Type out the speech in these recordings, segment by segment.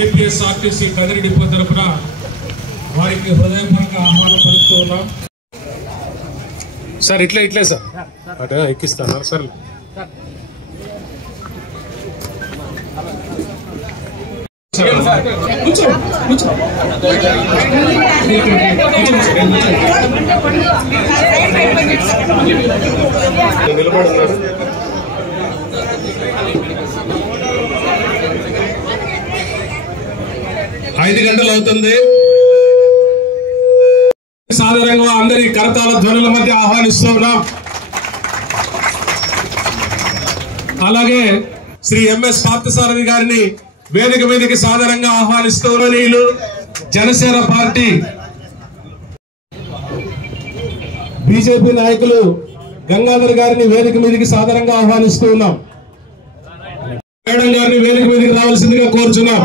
APSRTC Kadiri depot తరఫున వారికి హృదయపూర్వక ఆహ్వానం పలుకుతూ ఉన్నాం. సార్ ఇట్లే సార్ అటే ఎక్కిస్తాను సార్. నిలబడున్నారు. 5 గంటలు అవుతుంది. సాధారణంగా అందరి కరతాళ ధ్వనుల మధ్య ఆహ్వానిస్తూ ఉన్నాం. అలాగే శ్రీ ఎంఎస్ పార్థసారథి గారిని వేదిక మీదకి సాధారణంగా ఆహ్వానిస్తూ నీళ్లు జనసేన పార్టీ బీజేపీ నాయకులు గంగాధర్ గారిని వేదిక మీదకి సాధారణంగా ఆహ్వానిస్తూ ఉన్నాం. మేడం గారిని వేదిక మీదకి రావాల్సిందిగా కోరుచున్నాం.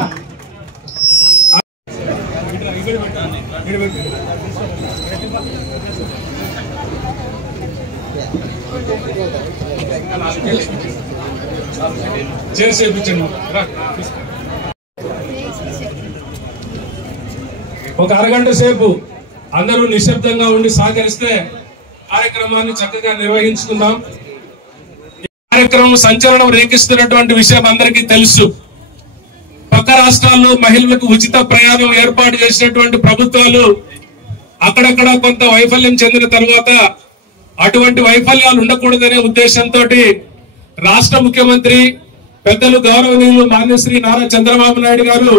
ఒక అరగంట సేపు అందరూ నిశ్శబ్దంగా ఉండి సహకరిస్తే కార్యక్రమాన్ని చక్కగా నిర్వహించుకుందాం. ఈ కార్యక్రమం సంచలనం రేకిస్తున్నటువంటి విషయం అందరికీ తెలుసు. పక్క రాష్ట్రాల్లో మహిళలకు ఉచిత ప్రయాణం ఏర్పాటు చేసినటువంటి ప్రభుత్వాలు అక్కడక్కడ కొంత వైఫల్యం చెందిన తర్వాత అటువంటి వైఫల్యాలు ఉండకూడదనే ఉద్దేశంతో రాష్ట్ర ముఖ్యమంత్రి పెద్దలు గౌరవనీయులు మాన్యశ్రీ నారా చంద్రబాబు నాయుడు గారు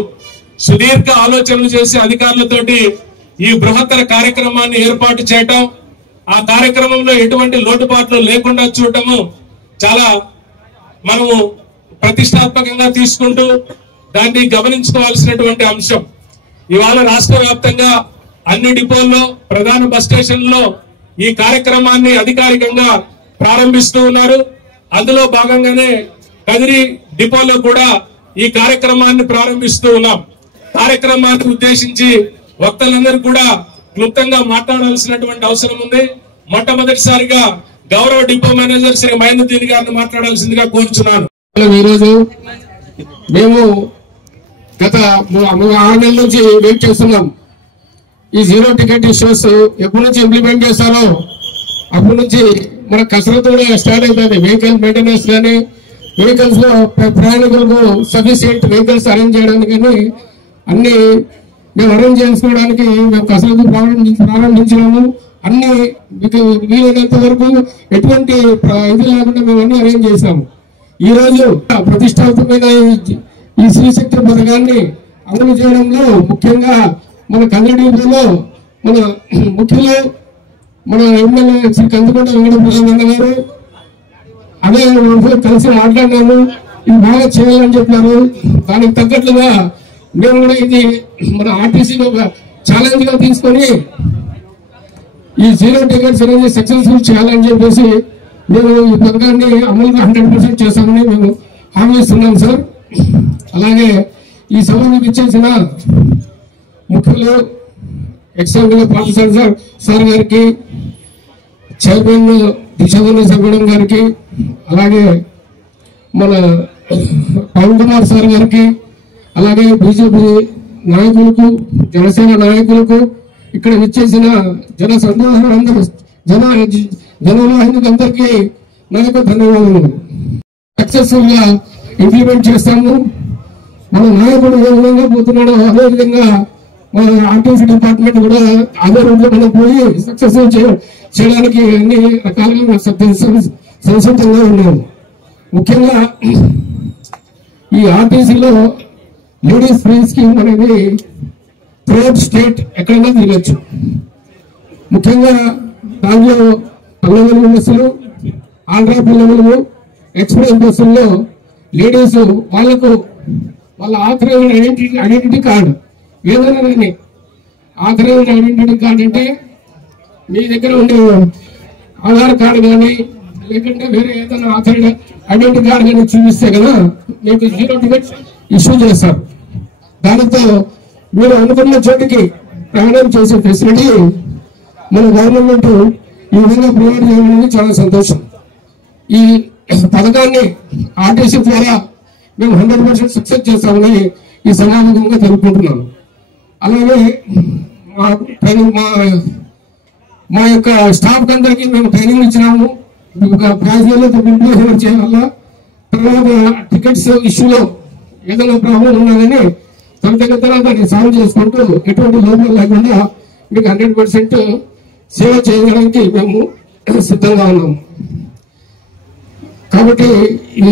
సుదీర్ఘ ఆలోచనలు చేసి అధికారులతోటి ఈ బృహత్తర కార్యక్రమాన్ని ఏర్పాటు చేయటం, ఆ కార్యక్రమంలో ఎటువంటి లోటుపాట్లు లేకుండా చూడటము చాలా మనము ప్రతిష్టాత్మకంగా తీసుకుంటూ దాన్ని గమనించుకోవాల్సినటువంటి అంశం. ఇవాళ రాష్ట్ర వ్యాప్తంగా అన్ని డిపోల్లో ప్రధాన బస్ స్టేషన్లో ఈ కార్యక్రమాన్ని అధికారికంగా ప్రారంభిస్తూ ఉన్నారు. అందులో భాగంగానే కదిరి డిపోలో కూడా ఈ కార్యక్రమాన్ని ప్రారంభిస్తూ ఉన్నాం. కార్యక్రమాన్ని ఉద్దేశించి వక్తలందరూ కూడా క్లుప్తంగా మాట్లాడాల్సినటువంటి అవసరం ఉంది. మొట్టమొదటిసారిగా గౌరవ డిపో మేనేజర్ శ్రీ మైనుద్దీన్ గారిని మాట్లాడాల్సిందిగా కోరుచున్నాను. ఈరోజు మేము గత 6 నెలల నుంచి వెయిట్ చేస్తున్నాం. ఈ జీరో టికెట్ ఇష్యూస్ ఎప్పటి నుంచి ఇంప్లిమెంట్ చేస్తారో అప్పటి నుంచి మన కసరత్తు కూడా స్టార్ట్ అవుతుంది. వెహికల్ మెయింటెనెన్స్ కానీ వెహికల్స్ లో ప్రయాణికులకు సఫిషియంట్ వెహికల్స్ అరేంజ్ చేయడానికి కానీ అన్ని మేము అరేంజ్ చేసుకోవడానికి మేము కసరత్తు ప్రారంభించినాము. అన్ని మీకు వీలైనంత వరకు ఎటువంటి ఇది లేకుండా మేము అన్ని అరేంజ్ చేసాము. ఈ రోజు ప్రతిష్టాత్మకమైన ఈ శ్రీశక్తి పథకాన్ని అమలు చేయడంలో ముఖ్యంగా మన కదిరి డిపోలో మన ముఖ్యులు మన ఎమ్మెల్యే శ్రీ కందుకొండ వెంకటప్రసాద్ గారు అదే కలిసి మాట్లాడినాము. ఇది బాగా చేయాలని చెప్పారు. దానికి తగ్గట్లుగా మేము కూడా ఇది మన ఆర్టీసీలో ఒక ఛాలెంజ్ గా తీసుకొని ఈ జీరో టికెట్స్ అనేది సక్సెస్ఫుల్ చేయాలని చెప్పేసి మేము ఈ పథకాన్ని అమలుగా 100% చేస్తామని మేము హామీ ఇస్తున్నాం సార్. అలాగే ఈ సభను ఇచ్చేసిన ముఖ్యులు ఎక్స్ఎంఎల్ఏ పార్థసారథి సార్ గారికి, చైర్మన్ దిశాధన సభ్యుడం గారికి, అలాగే మన పవన్ కుమార్ సార్ గారికి, అలాగే బీజేపీ నాయకులకు, జనసేన నాయకులకు, ఇక్కడ విచ్చేసిన జన సందోహులందరూ జనవాహినికి అందరికీ నా యొక్క ధన్యవాదాలు. సక్సెస్ఫుల్ గా ఇంప్లిమెంట్ చేస్తాము. మన నాయకుడు ఏ విధంగా పోతున్నాడో అదే విధంగా మన ఆర్టీసీ డిపార్ట్మెంట్ కూడా అదే రోజులో మనం పోయి సక్సెస్ఫుల్ చేయడానికి అన్ని రకాలుగా సంసిద్ధంగా ఉన్నాము. ముఖ్యంగా ఈ ఆర్టీసీలో లేడీస్ ఫ్రీ స్కీమ్ అనేది థ్రూఅవుట్ స్టేట్ ఎక్కడైనా తిరగచ్చు. ముఖ్యంగా దాంట్లో 12 బస్సులు, ఆంధ్ర 12 ఎక్స్ప్రెస్ బస్సుల్లో లేడీస్ వాళ్ళకు వాళ్ళ ఆథరైజ్డ్ ఐడెంటిటీ కార్డు ఏదైనా కానీ ఆథరైజ్డ్ ఐడెంటిటీ కార్డు అంటే మీ దగ్గర ఉండే ఆధార్ కార్డు కానీ లేకుంటే వేరే ఏదైనా ఆథరైజ్డ్ ఐడెంటిటీ కార్డు కానీ చూపిస్తే కదా మీకు జీరో టికెట్ ఇష్యూ చేస్తారు. దానితో మీరు అనుకున్న చోటికి ప్రయాణం చేసే ఫెసిలిటీ మన గవర్నమెంట్ ఈ విధంగా ప్రొవైడ్ చేయడం చాలా సంతోషం. ఈ పథకాన్ని ఆర్టీసీ ద్వారా మేము 100% సక్సెస్ చేస్తామని ఈ సమావేశంగా జరుపుకుంటున్నాను. అలాగే మా యొక్క స్టాఫ్ అందరికీ మేము ట్రైనింగ్ ఇచ్చినాము. క్యాజువల్గా ఇంప్లిమెంట్ చేయాల. తర్వాత టికెట్స్ ఇష్యూలో ఏదైనా ప్రాబ్లం ఉన్నదని త్వరితగతిన దాన్ని సాల్వ్ చేసుకుంటూ ఎటువంటి లోపం లేకుండా మీకు 100% సేవ చేయడానికి మేము సిద్ధంగా ఉన్నాము. కాబట్టి ఈ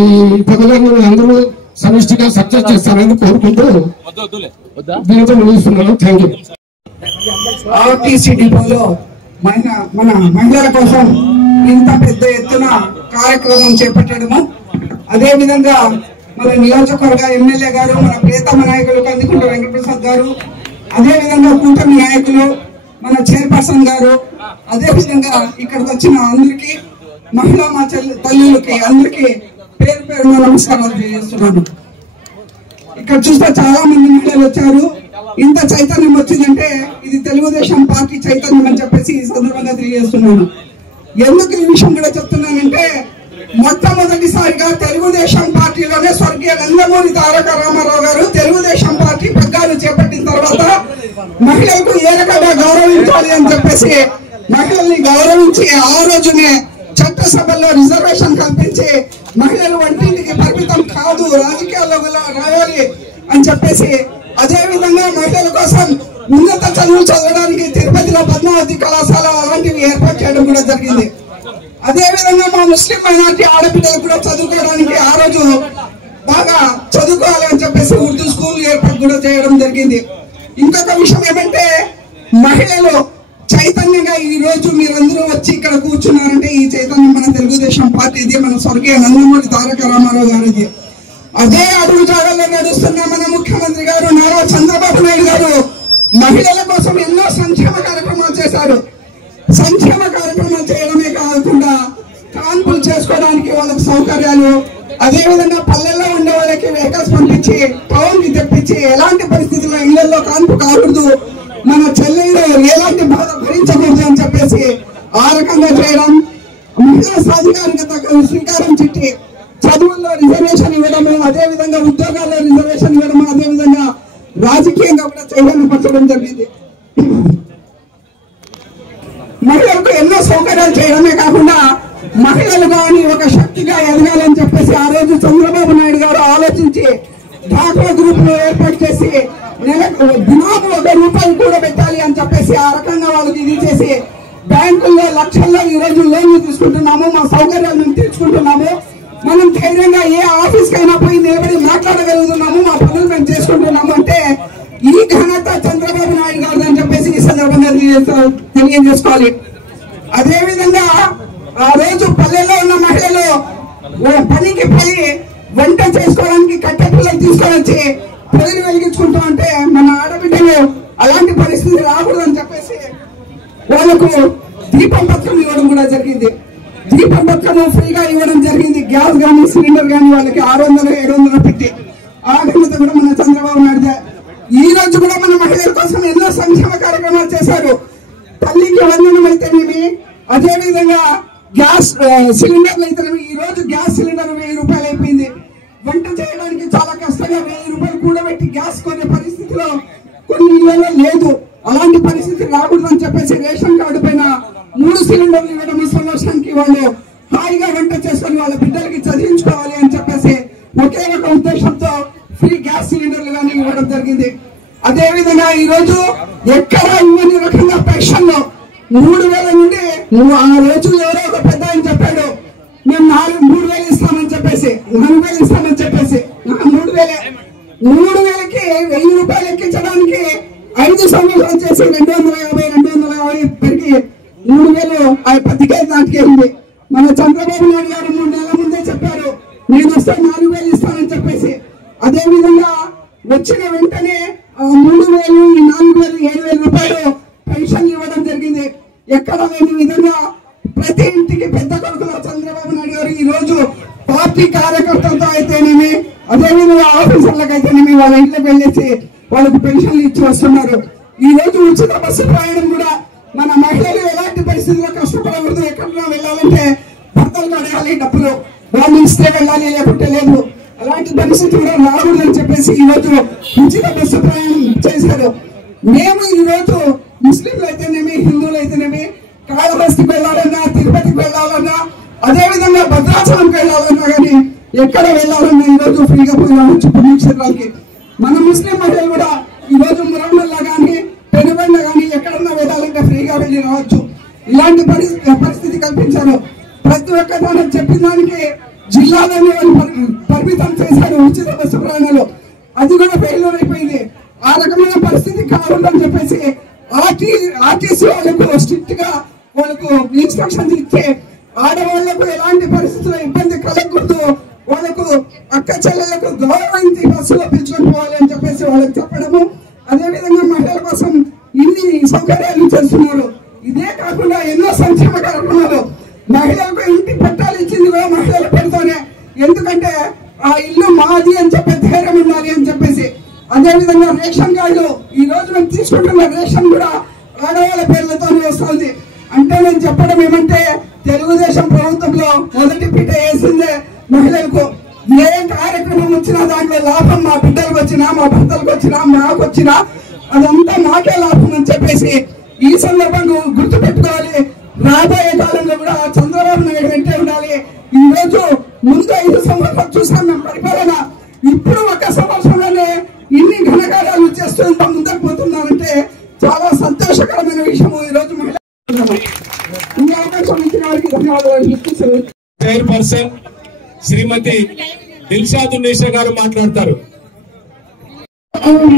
పథకాన్ని అందరూ సమిష్టిగా సక్సెస్ చేస్తారని కోరుకుంటూ దీనితో ముగిస్తున్నాను. Thank you. ఆర్టీసీ డిపోలో మన మహిళల కోసం ఇంత పెద్ద ఎత్తున కార్యక్రమం చేపట్టడము, అదే విధంగా మన నియోజకవర్గ ఎమ్మెల్యే గారు, మన ప్రియతమ నాయకులు కందికుంట వెంకటప్రసాద్ గారు, అదే విధంగా కూటమి నాయకులు మన చైర్పర్సన్ గారు, అదే విధంగా ఇక్కడికి వచ్చిన అందరికీ, మహిళా మా తల్లులకి అందరికీ పేరు పేరున నమస్కారాలు తెలియజేస్తున్నాను. ఇక్కడ చూస్తే చాలా మంది మహిళలు వచ్చారు. ఇంత చైతన్యం వచ్చిందంటే ఇది తెలుగుదేశం పార్టీ చైతన్యం అని చెప్పేసి ఈ సందర్భంగా తెలియజేస్తున్నాను. ఎందుకు ఈ విషయం కూడా చెప్తున్నానంటే, మొట్టమొదటిసారిగా తెలుగుదేశం పార్టీలోనే స్వర్గీయ నందమూరి తారక రామారావు గారు తెలుగుదేశం పార్టీ పగ్గాలు చేపట్టిన తర్వాత మహిళలకు ఏ రకంగా గౌరవించాలి అని చెప్పేసి మహిళల్ని గౌరవించి ఆ రోజునే చట్టసభల్లో రిజర్వేషన్ కల్పించి మహిళలు వంటింటికి పరిమితం కాదు, రాజకీయాల్లో రావాలి అని చెప్పేసి, అదే విధంగా మహిళల కోసం ఉన్నత చదువులు చదవడానికి తిరుపతిలో పద్మావతి కళాశాల అలాంటివి ఏర్పాటు చేయడం కూడా జరిగింది. అదే విధంగా మా ముస్లిం మైనారిటీ ఆడపిల్లలు కూడా చదువుకోవడానికి ఆ రోజు బాగా చదువుకోవాలి అని చెప్పేసి ఉర్దూ స్కూల్ ఏర్పాటు కూడా చేయడం జరిగింది. ఇంకొక విషయం ఏమంటే, మహిళలు చైతన్యంగా ఈ రోజు మీరందరూ వచ్చి ఇక్కడ కూర్చున్నారంటే ఈ చైతన్యం మన తెలుగుదేశం పార్టీది, మన స్వర్గీయ నందమూరి తారక రామారావు గారిది. అదే అడుగు జాగాల్లో నడుస్తున్న మన ముఖ్యమంత్రి గారు నారా చంద్రబాబు నాయుడు గారు మహిళల కోసం ఎన్నో సంక్షేమ కార్యక్రమాలు చేశారు. సంక్షేమ కార్యక్రమాలు చేయడమే కాకుండా కాన్పులు చేసుకోవడానికి వాళ్ళకి సౌకర్యాలు, అదే విధంగా పల్లెల్లో ఉండే వాళ్ళకి వెహికల్స్ పంపించి టౌన్ కి తెప్పించి ఎలాంటి పరిస్థితుల్లో ఇళ్లలో కాన్పు కాకూడదు, మన చెల్లెళ్ళు ఎలాంటి బాధ భరించకూడదు అని చెప్పేసి ఆ రకంగా చేయడం, మహిళా సాధికారికతకు శ్రీకారం చుట్టి చదువుల్లో రిజర్వేషన్ ఇవ్వడము, అదే విధంగా ఉద్యోగాల్లో రిజర్వేషన్ ఇవ్వడము, అదే విధంగా రాజకీయంగా కూడా చైతన్యపరచడం జరిగింది. మహిళలకు ఎన్నో సౌకర్యాలు చేయడమే కాకుండా మహిళలు కానీ ఒక శక్తిగా ఎదగాలని చెప్పేసి ఆ రోజు చంద్రబాబు నాయుడు గారు ఆలోచించి డాక్టర్ గ్రూప్ ను ఏర్పాటు చేసి దినాకు ₹1 కూడా పెట్టాలి అని చెప్పేసి ఆ రకంగా వాళ్ళకి ఇది చేసి బ్యాంకుల్లో లక్షల్లో ఈ రోజు లోన్లు తీసుకుంటున్నాము, మా సౌకర్యాలు మేము తీర్చుకుంటున్నాము, మనం ధైర్యంగా ఏ ఆఫీస్ కైనా పోయి నిలబడి మాట్లాడగలుగుతున్నాము, మా పనులు మేము చేసుకుంటున్నాము అంటే ఈ ఘనత చంద్రబాబు నాయుడు గారు అని చెప్పేసి ఈ సందర్భంగా తెలియజేసుకోవాలి. అదే విధంగా ఆ రోజు పల్లెల్లో ఉన్న మహిళలు పనికి పోయి వంట చేసుకోవడానికి కట్టె పిల్లలు తీసుకొని వచ్చి పొయ్యిని వెలిగించుకుంటాం అంటే మన ఆడబిడ్డలు అలాంటి పరిస్థితి రాకూడదని చెప్పేసి వాళ్ళకు దీపం పథకం ఇవ్వడం కూడా జరిగింది. దీపం పథకం ఫ్రీగా ఇవ్వడం జరిగింది. గ్యాస్ కానీ సిలిండర్ కానీ వాళ్ళకి 600-700 పెట్టి ఆ ఘనత కూడా మన చంద్రబాబు నాయుడు. ఈ రోజు కూడా మన మహిళల కోసం ఎన్నో సంక్షేమ కార్యక్రమాలు చేశారు. తల్లికి వందనం అయితేనేమి, అదే విధంగా గ్యాస్ సిలిండర్లు అయితేనేమి, ఈ రోజు గ్యాస్ సిలిండర్ ₹1000 అయిపోయింది. వంట చేయడానికి చాలా కష్టంగా ₹1000 కూడబెట్టి గ్యాస్ కొనే పరిస్థితిలో కొన్ని ఇళ్లలో లేదు. అలాంటి పరిస్థితి రాకూడదని చెప్పేసి రేషన్ కార్డు పైన 3 సిలిండర్లు ఇవ్వడం, సంవత్సరానికి వాళ్ళు హాయిగా వంట చేసుకొని వాళ్ళ బిడ్డలకి చదివించుకోవాలి అని చెప్పేసి ఒకే ఒక ఉద్దేశంతో ఫ్రీ గ్యాస్ సిలిండర్లు కానీ ఇవ్వడం జరిగింది. అదే విధంగా ఈ రోజు ఎక్కడ ఇవ్వని రకంగా పెన్షన్లు 3000 నుండి ఆ రోజు ఎవరో ఒక పెద్ద ఆయన చెప్పాడు, మేము 3000 ఇస్తామని చెప్పేసి 4000 ఇస్తామని చెప్పేసి 3000కి ₹1000 ఎక్కించడానికి 5 సంవత్సరాలు చేసి 250 పెరిగి 3000 10,000 దాటికేసింది. మన చంద్రబాబు నాయుడు గారు 3 నెలల ముందే చెప్పారు, నేను వస్తే 4000 ఇస్తానని చెప్పేసి. అదే విధంగా వచ్చిన వెంటనే 3000, 4000, ₹7,000 పెన్షన్ ఇవ్వడం జరిగింది. ఎక్కడ లేని విధంగా ప్రతి ఇంటికి పెద్ద కొడుకుల చంద్రబాబు నాయుడు గారు ఈ రోజు పార్టీ కార్యకర్తలతో అయితేనేమి, అదేవిధంగా ఆఫీసర్లకు అయితేనేమి వాళ్ళ ఇంట్లోకి వెళ్ళేసి వాళ్ళకు పెన్షన్లు ఇచ్చి వస్తున్నారు. ఈ రోజు ఉచిత బస్సు ప్రయాణం కూడా మన మహిళలు ఎలాంటి పరిస్థితుల్లో కష్టపడకూడదు, ఎక్కడైనా వెళ్ళాలంటే భర్తలకు అడగాలి డబ్బులు, వాళ్ళు ఇస్తే వెళ్ళాలి లేకుంటే లేదు. అలాంటి పరిస్థితి కూడా రాకూడదని చెప్పేసి ఈరోజు ఉచిత బస్సు ప్రయాణం చేశారు. మేము ఈరోజు ముస్లింలు అయితేనేమి, హిందువులు అయితేనేమి, కాళహస్తికి వెళ్ళాలన్నా, తిరుపతికి వెళ్ళాలన్నా, అదేవిధంగా భద్రాచలంకి వెళ్ళాలన్నా కానీ ఎక్కడ వెళ్ళాలన్నా ఈరోజు ఫ్రీగా పోయి రావచ్చు పుణ్యక్షేత్రాలకి. మన ముస్లిం మహిళలు కూడా ఈరోజు మురళల్లో కానీ, పెనుగొండ కానీ ఎక్కడన్నా వెళ్ళాలంటే ఫ్రీగా వెళ్ళి రావచ్చు. ఇలాంటి పరిస్థితి కల్పించారు. ప్రతి ఒక్క దాన్ని చెప్పిన దానికి జిల్లాలోనే పరిమితం చేశారు ఉచిత బస్సు ప్రయాణాలు. అది కూడా ఫెయిల్యూర్ అయిపోయింది. ఆ రకమైన పరిస్థితి కావాలని చెప్పేసి ఆర్టీసీ వాళ్ళకు స్ట్రిక్ట్ గా వాళ్ళకు ఇన్స్ట్రక్షన్స్ ఇచ్చే ఆడవాళ్లకు ఎలాంటి పరిస్థితుల్లో ఇబ్బంది కలగకూడదు, వాళ్ళకు అక్క చెల్లెలకు గౌరవించి బస్సులో పిలుచుకొని పోవాలని చెప్పేసి వాళ్ళకి చెప్పడము. అదేవిధంగా మహిళల కోసం ఇన్ని సౌకర్యాలు చేస్తున్నారు. ఇదే కాకుండా ఎన్నో సంక్షేమ కార్యక్రమాలు, మహిళలకు ఇంటి పట్టాలు ఇచ్చింది కూడా మహిళల పేరుతోనే. ఎందుకంటే ఆ ఇల్లు మాది అని చెప్పే ధైర్యం ఉండాలి అని చెప్పేసి. అదేవిధంగా రేషన్ కార్డులు, ఈ రోజు మేము తీసుకుంటున్న రేషన్ కూడా ఆడవాళ్ళ పేర్లతోనే వస్తుంది. అంటే నేను చెప్పడం ఏమంటే తెలుగుదేశం ప్రభుత్వంలో మొదటి పీట వేసిందే మహిళలకు. ఏ కార్యక్రమం వచ్చినా దాంట్లో లాభం మా బిడ్డలకు వచ్చినా, మా భర్తలకు వచ్చినా, మాకు వచ్చినా అదంతా మాకే లాభం అని చెప్పేసి ఈ సందర్భంగా గుర్తు పెట్టుకోవాలి. రాబోయే కాలంలో కూడా చంద్రబాబు నాయుడు వెంటే ఉండాలి. ఈ రోజు ముందు 5 సంవత్సరాలు చూసాం మేము పరిపాలన. ఇప్పుడు 1 సంవత్సరంలోనే ఇన్ని ఘనకార్యాలు చేస్తూ ముందుకు పోతున్నారంటే చాలా సంతోషకరమైన విషయము. ఈ రోజు మహిళ ఈ అవకాశం ఇచ్చిన వారికి ధన్యవాదాలు. చైర్పర్సన్ శ్రీమతి దిల్షాదున్నిసా గారు మాట్లాడతారు.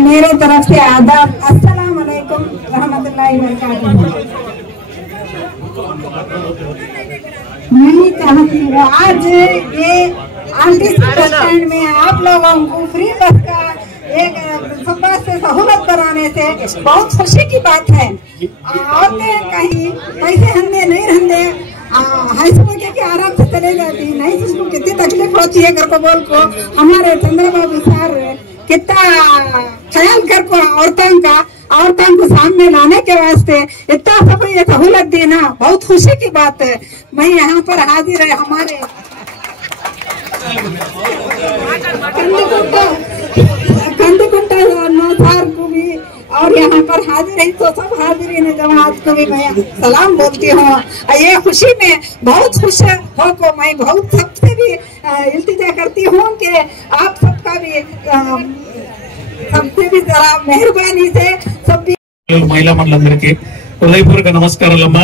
मेरे तरफ से आदाब, अस्सलाम वालेकुम रहमतुल्लाहि व बरकातहू। मैं चाहती हूँ आज ये आरटीसी बस स्टैंड में आप लोगों को फ्री बस का एक सुबह से सहूलत कराने से बहुत खुशी की बात है। औरतें कहीं पैसे हंदे नहीं हंदे हाई स्कूल के आराम से चले जाती, नहीं जिसको कितनी तकलीफ होती है घर को बोल को। हमारे चंद्रबाबू सर कितना ख्याल कर को औरतों को सामने लाने के वास्ते इतना सब ये सहूलत देना बहुत खुशी की बात है। मैं यहाँ पर हाजिर है हमारे कंदकुंटा नौसार को भी और यहाँ पर हाजिर है, तो सब हाजिरीन जमात को भी मैं सलाम बोलती हूँ। ये खुशी में बहुत खुश हो को मैं बहुत सबसे भी इल्तिजा करती हूँ कि आप सबका भी सबसे भी जरा मेहरबानी से सब మహిళా మండలందరికీ హృదయపూర్వక నమస్కారాలమ్మా.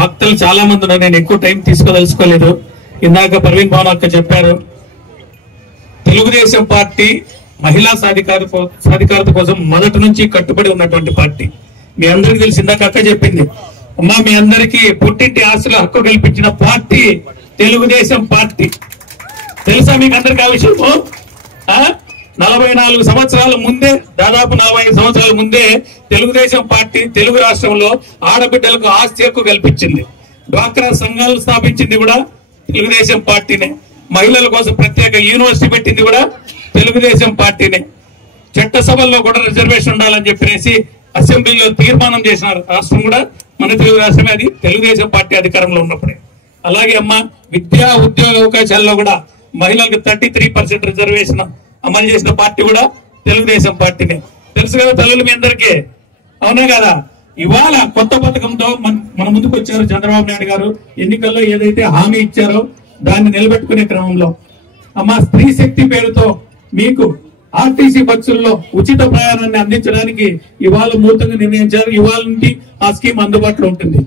వక్తలు చాలా మంది ఉన్నారు, నేను ఎక్కువ టైం తీసుకోదలుచుకోలేదు. ఇందాక ప్రవీణ్ భవన్ అక్క చెప్పారు, తెలుగుదేశం పార్టీ మహిళా సాధికారత కోసం మొదటి నుంచి కట్టుబడి ఉన్నటువంటి పార్టీ. మీ అందరికీ తెలిసి ఇందాక అక్క చెప్పింది, అమ్మా మీ అందరికీ పుట్టింటి ఆస్తుల హక్కు కల్పించిన పార్టీ తెలుగుదేశం పార్టీ. తెలుసా మీకు అందరికీ ఆ విషయము? 44 సంవత్సరాల ముందే, దాదాపు 45 సంవత్సరాల ముందే తెలుగుదేశం పార్టీ తెలుగు రాష్ట్రంలో ఆడబిడ్డలకు ఆస్తి హక్కు కల్పించింది. డ్వాక్రా సంఘాలు స్థాపించింది కూడా తెలుగుదేశం పార్టీనే. మహిళల కోసం ప్రత్యేక యూనివర్సిటీ పెట్టింది కూడా తెలుగుదేశం పార్టీనే. చట్టసభల్లో కూడా రిజర్వేషన్ ఉండాలని చెప్పేసి అసెంబ్లీలో తీర్మానం చేసిన రాష్ట్రం కూడా మన తెలుగు రాష్ట్రమే, అది తెలుగుదేశం పార్టీ అధికారంలో ఉన్నప్పుడే. అలాగే అమ్మ విద్యా ఉద్యోగ అవకాశాల్లో కూడా మహిళలకు 33% రిజర్వేషన్ అమలు చేసిన పార్టీ కూడా తెలుగుదేశం పార్టీనే. తెలుసు కదా తల్లులు మీ అందరికీ, అవునా కదా? ఇవాళ కొత్త పథకంతో మన ముందుకు వచ్చారు చంద్రబాబు నాయుడు గారు. ఎన్నికల్లో ఏదైతే హామీ ఇచ్చారో దాన్ని నిలబెట్టుకునే క్రమంలో అమ్మ స్త్రీ శక్తి పేరుతో మీకు ఆర్టీసీ బస్సుల్లో ఉచిత ప్రయాణాన్ని అందించడానికి ఇవాళ నూతనంగా నిర్ణయించారు. ఇవాళ నుండి ఆ స్కీమ్ అందుబాటులో ఉంటుంది.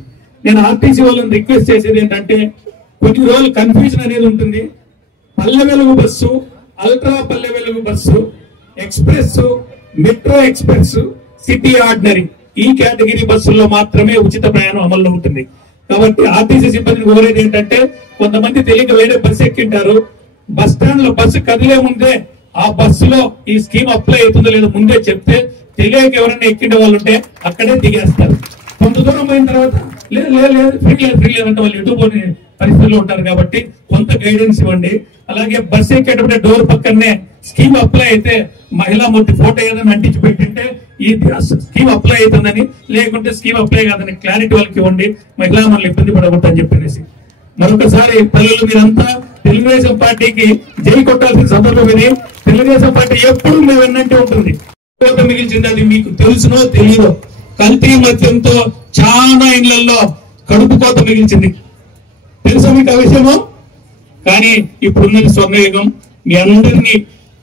నేను ఆర్టీసీ వాళ్ళని రిక్వెస్ట్ చేసేది ఏంటంటే, కొన్ని రోజులు కన్ఫ్యూజన్ అనేది ఉంటుంది. Palle Velugu bus, ultra Palle Velugu bus, express, metro express, city ordinary, ఈ కేటగిరీ బస్సుల్లో మాత్రమే ఉచిత ప్రయాణం అమల్లో ఉంటుంది. కాబట్టి ఆర్టీసీ సిబ్బందిని కోరేది ఏంటంటే, కొంతమంది తెలియక వేరే బస్సు ఎక్కింటారు. బస్ స్టాండ్ లో బస్సు కదిలే ముందే ఆ బస్సులో ఈ స్కీమ్ అప్లై అవుతుందో లేదో ముందే చెప్తే, తెలియక ఎవరైనా ఎక్కిండే వాళ్ళు ఉంటే అక్కడే దిగేస్తారు. కొంత దూరం పోయిన తర్వాత లేదు ఫ్రీ లేదంటే వాళ్ళు ఎటు పోని పరిస్థితుల్లో ఉంటారు. కాబట్టి కొంత గైడెన్స్ ఇవ్వండి. అలాగే బస్సు ఎక్కేటప్పుడు డోర్ పక్కనే స్కీమ్ అప్లై అయితే మహిళా మూర్తి ఫోటో ఏదైనా అంటించి పెట్టింటే ఈ స్కీమ్ అప్లై అవుతుందని, లేకుంటే స్కీమ్ అప్లై కాదని క్లారిటీ వాళ్ళకి ఇవ్వండి. మహిళా మనల్ని ఇబ్బంది పడకూడదని చెప్పేసి మరొకసారి తల్లులు మీరంతా తెలుగుదేశం పార్టీకి జై కొట్టాల్సిన సందర్భం ఇది. తెలుగుదేశం పార్టీ ఎప్పుడు మేము వెన్నంటే ఉంటుంది. కోత మిగిల్చింది, అది మీకు తెలుసునో తెలియదో. కల్తీ మద్యంతో చాలా ఇళ్లలో కడుపు కోత మిగిల్చింది. తెలుసా మీకు ఆ విషయము? కానీ ఇప్పుడున్నది స్వర్ణయుగం. మీ అందరినీ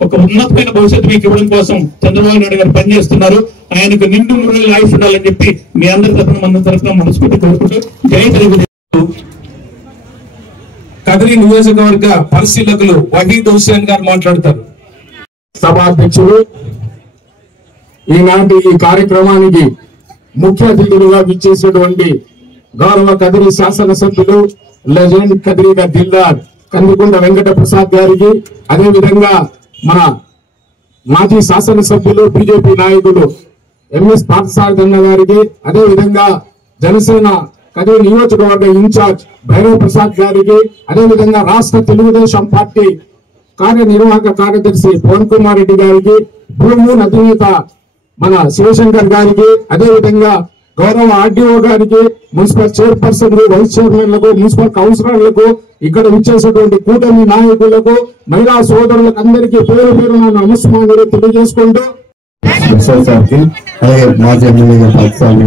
ఒక ఉన్నతమైన భవిష్యత్తు మీకు ఇవ్వడం కోసం చంద్రబాబు నాయుడు గారు పనిచేస్తున్నారు. ఆయనకు నిండు నూనెలు ఆయుష్ ఉండాలని చెప్పి మీ అందరి తరఫున మన తరఫున మనస్ఫూర్తి కోరుకుంటూ జై తెలుగుదేశం. కదిరి నియోజకవర్గ పరిశీలకులు వహీద్ హుస్సేన్ గారు మాట్లాడతారు. సభాధ్యక్షులు, ఈనాటి ఈ కార్యక్రమానికి ముఖ్య అతిథులుగా విచ్చేసినటువంటి గౌరవ కదిరి శాసనసభ్యులు లెజెండ్ కదిరిగా దిల్దార్ కందికొండ వెంకట ప్రసాద్ గారికి, అదేవిధంగా మన మాజీ శాసనసభ్యులు బీజేపీ నాయకులు ఎంఎస్ పార్థసారథి గారికి, అదేవిధంగా జనసేన కదిరి నియోజకవర్గ ఇన్ఛార్జ్ భైరవ్ ప్రసాద్ గారికి, అదేవిధంగా రాష్ట్ర తెలుగుదేశం పార్టీ కార్యనిర్వాహక కార్యదర్శి పవన్ కుమార్ రెడ్డి గారికి, భూమూన్ అధినేత మన శివశంకర్ గారికి, అదేవిధంగా గౌరవ ఆర్డీఓ గారికి, మున్సిపల్ చైర్పర్సన్ వైస్ చైర్మన్లకు, మున్సిపల్ కౌన్సిలర్లకు, ఇక్కడ విచ్చేసినటువంటి కూటమి నాయకులకు, మహిళా సోదరులకు అందరికీ పేరు పేరు నా నమస్కారాలు తెలియజేసుకుంటూ అలాగే మాజీ ఎమ్మెల్యేగా పాకిస్తాన్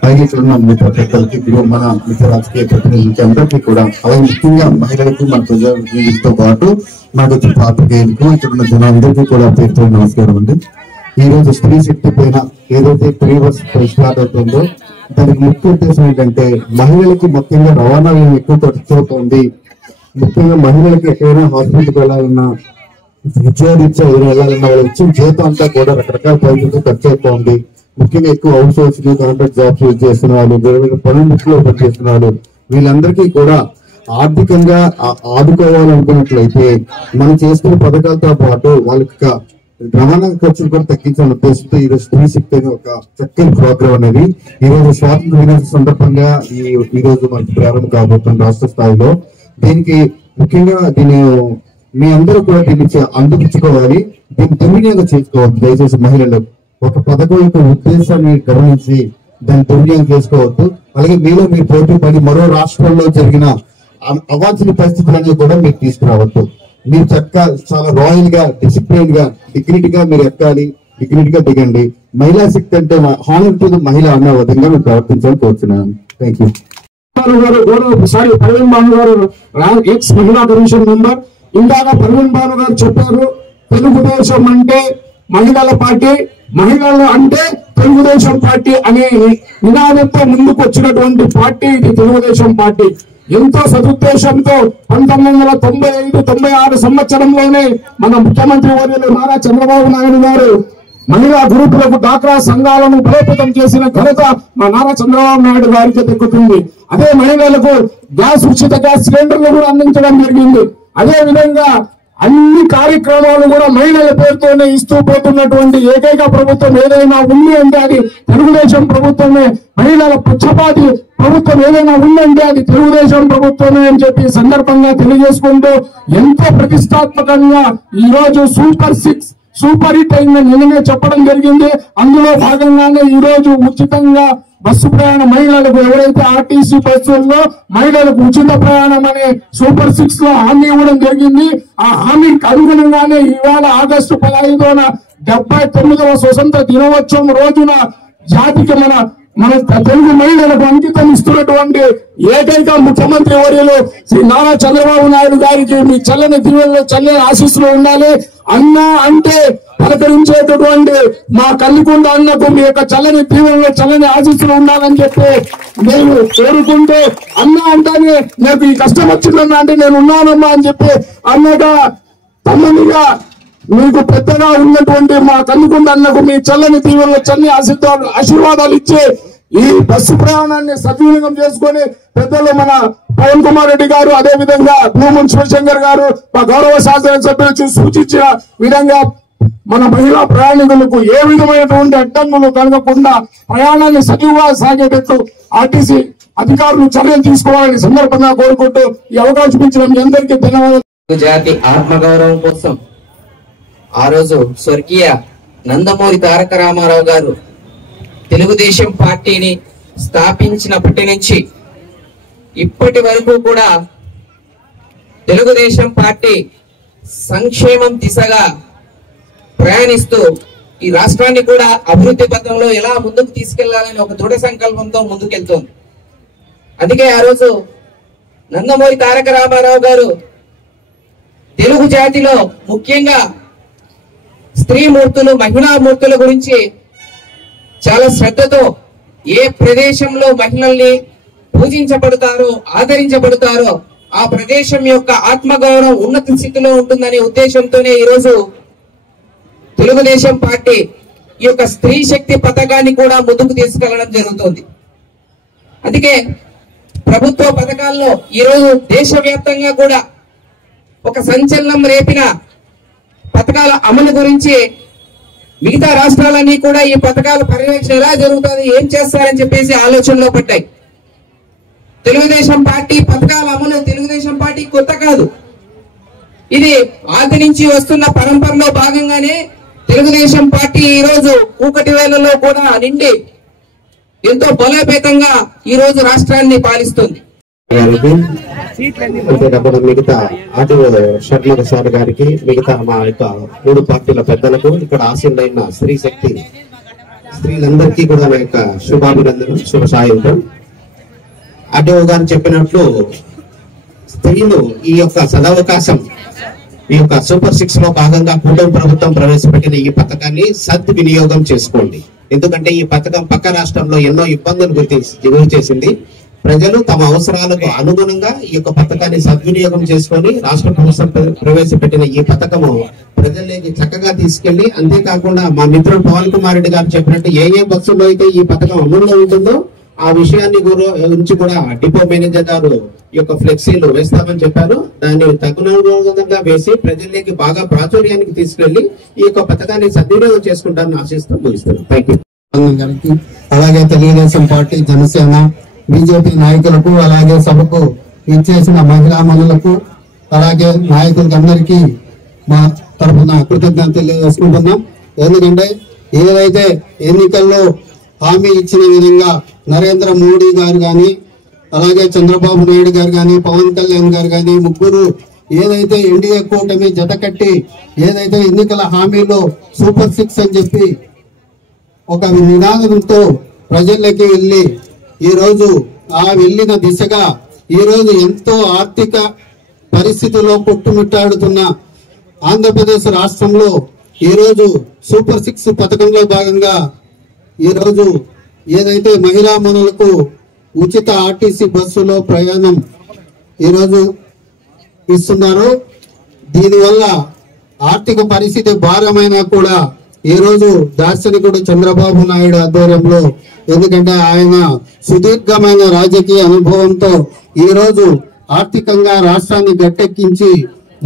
అలాగే చూడండి మిగతా పెద్దలకి, మన మిగతా రాజకీయ ప్రతినిధులకి అందరికీ కూడా, అలాగే ముఖ్యంగా మహిళలకు, మన ప్రజలతో పాటు నాకు పాత్రికేయులకు, ఇక్కడ ఉన్న జనాలందరికీ కూడా పేరుతో నమస్కారం అండి. ఈ రోజు స్త్రీ శక్తి పైన ఏదైతే 3 వర్స్ స్టార్ట్ అవుతుందో దానికి ముఖ్య ఉద్దేశం ఏంటంటే మహిళలకు ముఖ్యంగా రవాణా ఎక్కువ ఖర్చు అవుతుంది. ముఖ్యంగా మహిళలకు ఎక్కడైనా హాస్పిటల్కి వెళ్ళాలన్నా, ఉద్యోగరీత్యా ఏదైనా వెళ్ళాలన్నా వాళ్ళు వచ్చిన జీతం అంతా కూడా రకరకాల పరిస్థితులు ఖర్చు అవుతుంది. ముఖ్యంగా ఎక్కువ out sourcing, contract jobs use చేస్తున్న వాళ్ళు, వేరే పనులు పనిచేస్తున్న వాళ్ళు, వీళ్ళందరికీ కూడా ఆర్థికంగా ఆదుకోవాలనుకున్నట్లయితే మనం చేస్తున్న పథకాలతో పాటు వాళ్ళకి రవాణా ఖర్చులు కూడా తగ్గించాలని ఉద్దేశంతో ఈ రోజు స్త్రీ శక్తి అనే ఒక చక్కని ప్రోగ్రామ్ అనేది ఈ రోజు స్వాతంత్ర దినోత్సవ సందర్భంగా ఈ రోజు మనకి ప్రారంభం కాబోతుంది రాష్ట్ర స్థాయిలో. దీనికి ముఖ్యంగా మీ అందరూ కూడా దీన్ని అందించుకోవాలి, దీన్ని దుర్వినియోగం చేసుకోవద్దు. దయచేసి మహిళలు ఒక పథకం యొక్క ఉద్దేశాన్ని గమనించి దాన్ని దుర్వినియోగం చేసుకోవద్దు. అలాగే మీలో మీరు పోటీ పడి మరో రాష్ట్రంలో జరిగిన అవాంఛనీయ పరిస్థితులన్నీ కూడా మీరు తీసుకురావద్దు. మీరు చక్కగా చాలా రాయల్ గా, డిసిప్లిన్ గా, డిగ్నిటీగా మీరు ఎక్కాలి, డిగ్నిటీగా దిగండి. మహిళా శక్తి అంటే హానర్ టు ది మహిళ అన్న విధంగా మీరు ప్రవర్తించాలని కోరుతున్నాను. Thank you. పర్వీన్ భాను గారు ఎక్స్ మహిళా కమిషన్ మెంబర్. ఇందాక పర్వీన్ భాను గారు చెప్పారు, తెలుగుదేశం అంటే మహిళల పార్టీ, మహిళలు అంటే తెలుగుదేశం పార్టీ అనే నినాదంతో ముందుకు వచ్చినటువంటి పార్టీ ఇది తెలుగుదేశం పార్టీ. ఎంతో సదుద్దేశంతో 1995-96 సంవత్సరంలోనే మన ముఖ్యమంత్రి వర్యులు నారా చంద్రబాబు నాయుడు గారు మహిళా గ్రూపులకు, డాక్రా సంఘాలను బలోపేతం చేసిన ఘనత మా నారా చంద్రబాబు నాయుడు గారికి దక్కుతుంది. అదే మహిళలకు ఉచిత గ్యాస్ సిలిండర్లు కూడా అందించడం జరిగింది. అదే విధంగా అన్ని కార్యక్రమాలు కూడా మహిళల పేరుతోనే ఇస్తూ పోతున్నటువంటి ఏకైక ప్రభుత్వం ఏదైనా ఉంది అంటే అది తెలుగుదేశం ప్రభుత్వమే. మహిళల పక్షపాతి ప్రభుత్వం ఏదైనా ఉందంటే అది తెలుగుదేశం ప్రభుత్వమే అని చెప్పి సందర్భంగా తెలియజేసుకుంటూ ఎంతో ప్రతిష్టాత్మకంగా ఈ రోజు సూపర్ హిట్ అయిందని నిన్ననే చెప్పడం జరిగింది. అందులో భాగంగానే ఈ రోజు ఉచితంగా బస్సు ప్రయాణం మహిళలకు, ఎవరైతే ఆర్టీసీ బస్సుల్లో మహిళలకు ఉచిత ప్రయాణం అనే సూపర్ 6 లో హామీ ఇవ్వడం జరిగింది. ఆ హామీకి అనుగుణంగానే ఇవాళ ఆగస్టు 15న 79వ స్వతంత్ర దినోత్సవం రోజున జాతికి మన తెలుగు మహిళలకు అంకితం ఇస్తున్నటువంటి ఏకైక ముఖ్యమంత్రి వర్యులు శ్రీ నారా చంద్రబాబు నాయుడు గారికి మీ చల్లని దీవెనలు, చల్లని ఆశీస్సులు ఉండాలి. అన్న అంటే పలకరించేటటువంటి మా కందికొండ అన్నకు మీ యొక్క చల్లని దీవెనలు, చల్లని ఆశీస్సులు ఉండాలని చెప్పి నేను కోరుకుంటూ, అన్న అంటానే నాకు ఈ కష్టం వచ్చిందన్నా అంటే నేను ఉన్నానమ్మా అని చెప్పి అన్నగా తమ్మునిగా మీకు పెద్దగా ఉన్నటువంటి మా కందికొండ అన్నకు మీ చల్లని దీవెనలు, చల్లని ఆశీర్వాదాలు ఇచ్చి ఈ బస్సు ప్రయాణాన్ని సద్వినియోగం చేసుకుని పెద్దలు మన పవన్ కుమార్ రెడ్డి గారు, అదే విధంగా భూమూన్ శివశంకర్ గారు, మా గౌరవ శాసనసభ్యులు సూచించిన విధంగా మన మహిళా ప్రయాణికులకు ఏ విధమైనటువంటి అడ్డంకులు కలగకుండా ప్రయాణాన్ని సజీవంగా సాగేటట్లు ఆర్టీసీ అధికారులు చర్యలు తీసుకోవాలని సందర్భంగా కోరుకుంటూ ఈ అవకాశం ఇచ్చిన మీ అందరికీ ధన్యవాదాలు. జాతి ఆత్మగౌరవం కోసం ఆ రోజు స్వర్గీయ నందమూరి తారక రామారావు గారు తెలుగుదేశం పార్టీని స్థాపించినప్పటి నుంచి ఇప్పటి వరకు కూడా తెలుగుదేశం పార్టీ సంక్షేమం దిశగా ప్రయాణిస్తూ ఈ రాష్ట్రాన్ని కూడా అభివృద్ధి పథంలో ఎలా ముందుకు తీసుకెళ్లాలని ఒక దృఢ సంకల్పంతో ముందుకెళ్తోంది. అందుకే ఆ రోజు నందమూరి తారక రామారావు గారు తెలుగు జాతిలో ముఖ్యంగా స్త్రీమూర్తులు, మహిళామూర్తుల గురించి చాలా శ్రద్ధతో ఏ ప్రదేశంలో మహిళల్ని పూజించబడతారో, ఆదరించబడతారో ఆ ప్రదేశం యొక్క ఆత్మగౌరవం ఉన్నత స్థితిలో ఉంటుందనే ఉద్దేశంతోనే ఈరోజు తెలుగుదేశం పార్టీ ఈ యొక్క స్త్రీ శక్తి పథకాన్ని కూడా ముందుకు తీసుకెళ్లడం జరుగుతుంది. అందుకే ప్రభుత్వ పథకాల్లో ఈరోజు దేశవ్యాప్తంగా కూడా ఒక సంచలనం రేపిన పథకాల అమలు గురించి మిగతా రాష్ట్రాలన్నీ కూడా ఈ పథకాల పర్యవేక్షణ ఎలా జరుగుతుంది, ఏం చేస్తారని చెప్పేసి ఆలోచనలో పడ్డాయి. తెలుగుదేశం పార్టీ పథకాల అమలు తెలుగుదేశం పార్టీ కొత్త కాదు. ఇది ఆది నుంచి వస్తున్న పరంపరలో భాగంగానే తెలుగుదేశం పార్టీ ఈ రోజు కూకటి వేళలో కూడా నిండి ఎంతో బలోపేతంగా ఈ రోజు రాష్ట్రాన్ని పాలిస్తుంది. అంతేకాకుండా మిగతా ఆర్టీఓ షర్మిల సార్ గారికి, మిగతా మా యొక్క 3 పార్టీల పెద్దలకు, ఇక్కడ ఆశీనులైన స్త్రీ శక్తి స్త్రీలందరికీ కూడా నా యొక్క శుభాభినందనలు, శుభ సాయంత్రం. ఆర్టీఓ గారు చెప్పినట్లు స్త్రీలు ఈ యొక్క సదవకాశం, ఈ యొక్క సూపర్ 6 లో భాగంగా కూటమి ప్రభుత్వం ప్రవేశపెట్టిన ఈ పథకాన్ని సద్వినియోగం చేసుకోండి. ఎందుకంటే ఈ పథకం పక్క రాష్ట్రంలో ఎన్నో ఇబ్బందులు గురి చేసింది. ప్రజలు తమ అవసరాలకు అనుగుణంగా ఈ యొక్క పథకాన్ని సద్వినియోగం చేసుకొని రాష్ట్ర ప్రభుత్వం ప్రవేశపెట్టిన ఈ పథకము ప్రజల్లోకి చక్కగా తీసుకెళ్లి, అంతేకాకుండా మా మిత్రుడు పవన్ కుమార్ రెడ్డి గారు చెప్పినట్టు ఏ బస్సుల్లో అయితే ఈ పథకం అమలులో ఉంటుందో ఆ విషయాన్ని గురించి కూడా డిపో మేనేజర్ గారు ఈ యొక్క ఫ్లెక్సీలు వేస్తామని చెప్పారు. దాన్ని తగునుగా వేసి ప్రజల్లోకి బాగా ప్రాచుర్యానికి తీసుకెళ్లి ఈ యొక్క పథకాన్ని సద్వినియోగం చేసుకుంటారని ఆశిస్తూ ముగిస్తారు. Thank you. అలాగే తెలుగుదేశం పార్టీ, జనసేన, బీజేపీ నాయకులకు, అలాగే సభకు ఇచ్చేసిన మహిళా మనులకు, అలాగే నాయకులకు అందరికీ మా తరఫున కృతజ్ఞతలు తెలియజేసుకుంటున్నాం. ఎందుకంటే ఏదైతే ఎన్నికల్లో హామీ ఇచ్చిన విధంగా నరేంద్ర మోడీ గారు కానీ, అలాగే చంద్రబాబు నాయుడు గారు కానీ, పవన్ కళ్యాణ్ గారు కానీ, ముగ్గురు ఏదైతే ఎన్డీఏ కూటమి జత కట్టి ఏదైతే ఎన్నికల హామీలో సూపర్ 6 అని చెప్పి ఒక నినాదంతో ప్రజల్లోకి వెళ్ళి ఈ రోజు ఆ వెళ్ళిన దిశగా ఈ రోజు ఎంతో ఆర్థిక పరిస్థితిలో కొట్టుమిట్టాడుతున్న ఆంధ్రప్రదేశ్ రాష్ట్రంలో ఈ రోజు సూపర్ 6 పథకంలో భాగంగా ఈ రోజు ఏదైతే మహిళా మనులకు ఉచిత ఆర్టీసీ బస్సులో ప్రయాణం ఈ రోజు ఇస్తున్నారో, దీనివల్ల ఆర్థిక పరిస్థితి భారమైనా కూడా ఈ రోజు దార్శనికుడు చంద్రబాబు నాయుడు ఆధ్వర్యంలో, ఎందుకంటే ఆయన సుదీర్ఘమైన రాజకీయ అనుభవంతో ఈ రోజు ఆర్థికంగా రాష్ట్రాన్ని గట్టెక్కించి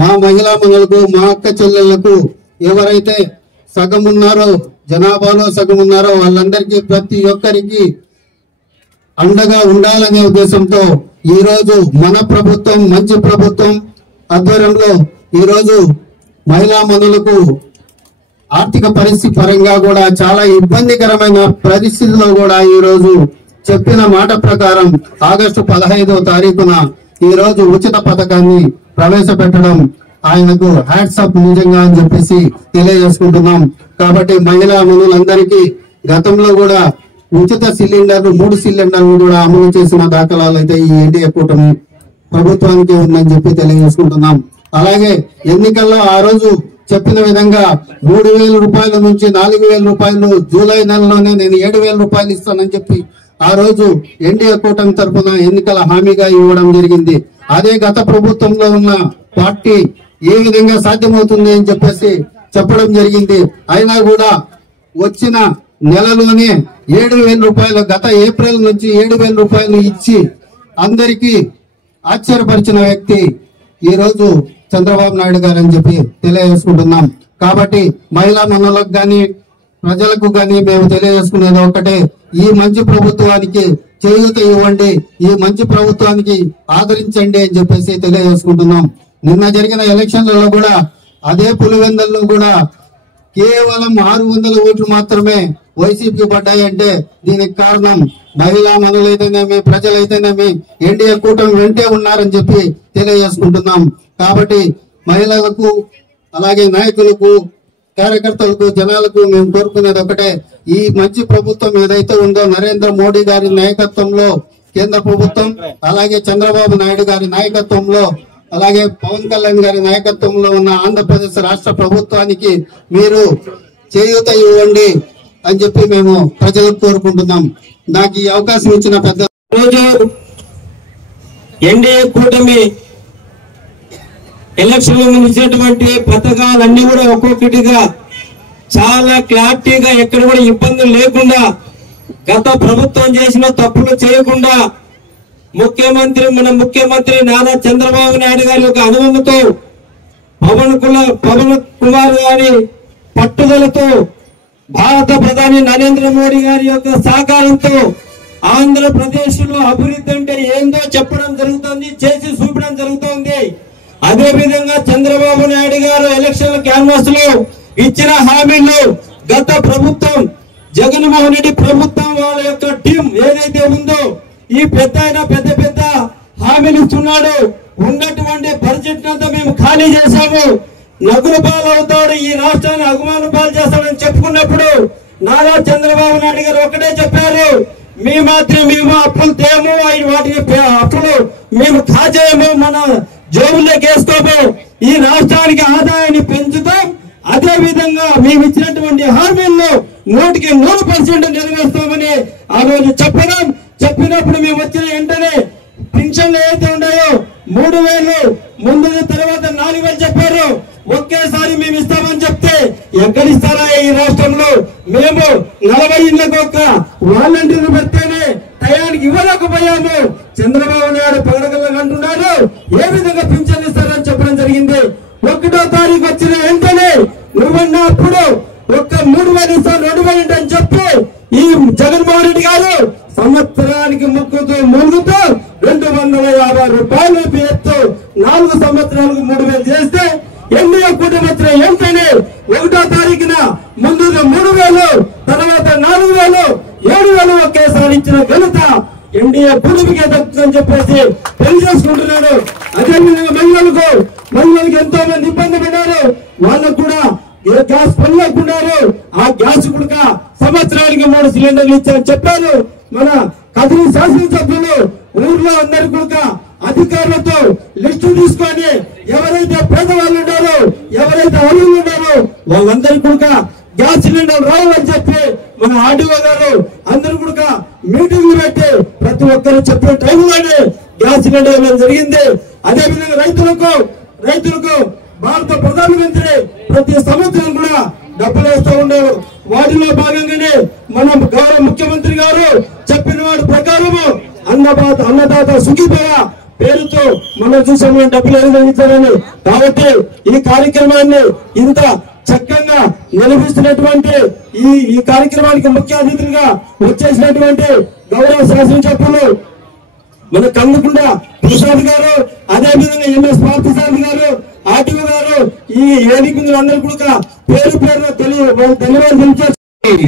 మా మహిళా మనులకు, మా అక్క చెల్లెళ్లకు ఎవరైతే సగం ఉన్నారో, జనాభాలో సగం ఉన్నారో వాళ్ళందరికీ ప్రతి ఒక్కరికి అండగా ఉండాలనే ఉద్దేశంతో ఈ రోజు మన ప్రభుత్వం, మంచి ప్రభుత్వం ఆధ్వర్యంలో ఈ రోజు మహిళా మనులకు ఆర్థిక పరిస్థితి పరంగా కూడా చాలా ఇబ్బందికరమైన పరిస్థితుల్లో కూడా ఈ రోజు చెప్పిన మాట ప్రకారం ఆగస్టు 15వ తారీఖున ఈ రోజు ఉచిత పథకాన్ని ప్రవేశపెట్టడం ఆయనకు హ్యాట్స్ ఆఫ్ నిజంగా అని చెప్పేసి తెలియజేసుకుంటున్నాం. కాబట్టి మహిళా మనులందరికీ గతంలో కూడా ఉచిత సిలిండర్లు 3 సిలిండర్లు కూడా అమలు చేసిన దాఖలాలు అయితే ఈ ఎన్డీఏ కూటమి ప్రభుత్వానికి ఉందని చెప్పి తెలియజేసుకుంటున్నాం. అలాగే ఎన్నికల్లో ఆ రోజు చెప్పిన విధంగా 3,000 రూపాయల నుంచి 4,000 రూపాయలు జూలై నెలలోనే నేను 7,000 రూపాయలు ఇస్తానని చెప్పి ఆ రోజు ఎన్డీఏ కూటమి తరఫున ఎన్నికల హామీగా ఇవ్వడం జరిగింది. అదే గత ప్రభుత్వంలో ఉన్న పార్టీ ఏ విధంగా సాధ్యమవుతుంది అని చెప్పేసి చెప్పడం జరిగింది. అయినా కూడా వచ్చిన నెలలోనే 7,000 రూపాయలు, గత ఏప్రిల్ నుంచి 7,000 రూపాయలు ఇచ్చి అందరికీ ఆశ్చర్యపరిచిన వ్యక్తి ఈ రోజు చంద్రబాబు నాయుడు గారు అని చెప్పి తెలియజేసుకుంటున్నాం. కాబట్టి మహిళా మనులకు గాని, ప్రజలకు గాని మేము తెలియజేసుకునేది ఒకటే, ఈ మంచి ప్రభుత్వానికి చేయూత ఇవ్వండి, ఈ మంచి ప్రభుత్వానికి ఆదరించండి అని చెప్పేసి తెలియజేసుకుంటున్నాం. నిన్న జరిగిన ఎలక్షన్లలో కూడా అదే పులివెందుల్లో కూడా కేవలం 600 ఓట్లు మాత్రమే వైసీపీకి పడ్డాయంటే దీనికి కారణం మహిళా మనులైతేనేమి, ప్రజలైతేనేమి ఎన్డీఏ కూటమి వెంటే ఉన్నారని చెప్పి తెలియజేసుకుంటున్నాం. కాబట్టి మహిళలకు అలాగే నాయకులకు కార్యకర్తలకు జనాలకు మేము కోరుకునేది ఒకటే, ఈ మంచి ప్రభుత్వం ఏదైతే ఉందో నరేంద్ర మోడీ గారి నాయకత్వంలో కేంద్ర ప్రభుత్వం, అలాగే చంద్రబాబు నాయుడు గారి నాయకత్వంలో, అలాగే పవన్ కళ్యాణ్ గారి నాయకత్వంలో ఉన్న ఆంధ్రప్రదేశ్ రాష్ట్ర ప్రభుత్వానికి మీరు చేయూత ఇవ్వండి అని చెప్పి మేము ప్రజలకు కోరుకుంటున్నాం. నాకు ఈ అవకాశం ఇచ్చిన పెద్ద రోజు ఎన్డీఏ కూటమి ఎలక్షన్ ముందు ఇచ్చినటువంటి పథకాలన్నీ కూడా ఒక్కొక్కటిగా చాలా క్లారిటీగా ఎక్కడ కూడా ఇబ్బందులు లేకుండా గత ప్రభుత్వం చేసిన తప్పులు చేయకుండా మన ముఖ్యమంత్రి నారా చంద్రబాబు నాయుడు గారి యొక్క అనుభవంతో పవన్ కుమార్ గారి పట్టుదలతో భారత ప్రధాని నరేంద్ర మోడీ గారి యొక్క సహకారంతో ఆంధ్రప్రదేశ్ లో అభివృద్ధి అంటే ఏందో చెప్పడం జరుగుతుంది, చేసి చూపడం జరుగుతుంది. అదే విధంగా చంద్రబాబు నాయుడు గారు ఎలక్షన్ క్యాన్వాస్ లో ఇచ్చిన హామీలు గత ప్రభుత్వం జగన్మోహన్ రెడ్డి ప్రభుత్వం వాళ్ళ యొక్క టీం ఏదైతే ఉందో ఈ పెద్ద హామీలు ఇస్తున్నాడు. ఉన్నటువంటి బడ్జెట్ అంతా మేము ఖాళీ చేశాము, నగుల పాలు అవుతాడు, ఈ రాష్ట్రాన్ని అగుమాన పాలు చేస్తాడని చెప్పుకున్నప్పుడు నారా చంద్రబాబు నాయుడు గారు ఒకటే చెప్పారు, మేము అప్పులు తేము, వాటిని అప్పులు మేము కాజేయము, మన జోబుల్లోకి వేసుకోము, ఈ రాష్ట్రానికి ఆదాయాన్ని పెంచుతాం, అదే విధంగా మేము ఇచ్చినటువంటి హామీలను 100% నెరవేరుస్తామని ఆ రోజు చెప్పినప్పుడు మేము వచ్చిన వెంటనే పింఛన్లు ఏదైతే ఉన్నాయో 3,000 ముందు తర్వాత 4,000 చెప్పారు. ఒకేసారి మేము ఇస్తామని చెప్తే ఎక్కడిస్తారా ఈ రాష్ట్రంలో? మేము 40 ఇళ్లకు ఒక వాలంటీర్లు పెడితేనే టయానికి ఇవ్వలేకపోయాము. చంద్రబాబు నాయుడు పగడగలను అంటున్నారు, ఏ విధంగా పింఛన్లు ఇస్తారని చెప్పడం జరిగింది. 1వ తారీఖు వచ్చిన వెంటనే నువ్వన్నప్పుడు ఒక్క 3,000 ఇస్తాను 2,000 అని చెప్పి ఈ జగన్మోహన్ రెడ్డి గారు సంవత్సరానికి మూలుగుతూ 250 రూపాయలు ఎత్తు 4 సంవత్సరాలకు 3,000 చేస్తే ఎన్డీఏ కూటమి వచ్చిన వెంటనే 1వ తారీఖున ముందు 3,000 తర్వాత 4,000 7,000 ఒకేసారి ఇచ్చిన ఘనత ఎన్డీఏ కూటమికే దక్కుతుందని చెప్పేసి తెలియజేసుకుంటున్నాడు. అదేవిధంగా మహిళలకు ఎంతో మంది ఇబ్బంది పడ్డారు, వాళ్ళకు కూడా గ్యాస్ పొందకున్నారు. ఆ గ్యాస్ కూడా సంవత్సరానికి 3 సిలిండర్లు ఇచ్చారని చెప్పారు. మన కదిరి శాసనసభ్యులు ఊర్లో అందరు కూడా అధికారులతో లిస్టు తీసుకొని ఎవరైతే పేదవాళ్ళు ఉన్నారో, ఎవరైతే అర్హులు ఉన్నారో వాళ్ళందరికీ కూడా గ్యాస్ సిలిండర్ రావాలని చెప్పి మన ఆర్డీఓ గారు అందరూ కూడా మీటింగ్లు పెట్టి ప్రతి ఒక్కరు చెప్పే టైంలోనే గ్యాస్ సిలిండర్ ఇవ్వడం జరిగింది. అదేవిధంగా రైతులకు భారత ప్రధానమంత్రి ప్రతి సంవత్సరం కూడా డబ్బులు వేస్తూ ఉన్నారు. వాటిలో భాగంగానే మనం గౌరవ ముఖ్యమంత్రి గారు చెప్పిన వాటి ప్రకారము అన్నదాత సుఖీభవ పేరుతో మనం చూసాము డబ్బులు నిర్వహించాలని. కాబట్టి ఈ కార్యక్రమాన్ని ఇంత చక్కగా నిర్వహిస్తున్నటువంటి ఈ కార్యక్రమానికి ముఖ్య అతిథులుగా వచ్చేసినటువంటి గౌరవ శాసనసభ్యులు మన కందుకుంట ప్రసాద్ గారు, అదేవిధంగా ఎంఎస్ పార్థసారథి గారు, ఆర్టీఓ గారు, ఈ వేదిక అందరూ కూడా పేరు ధన్యవాదాలు తెలియజేస్తారు.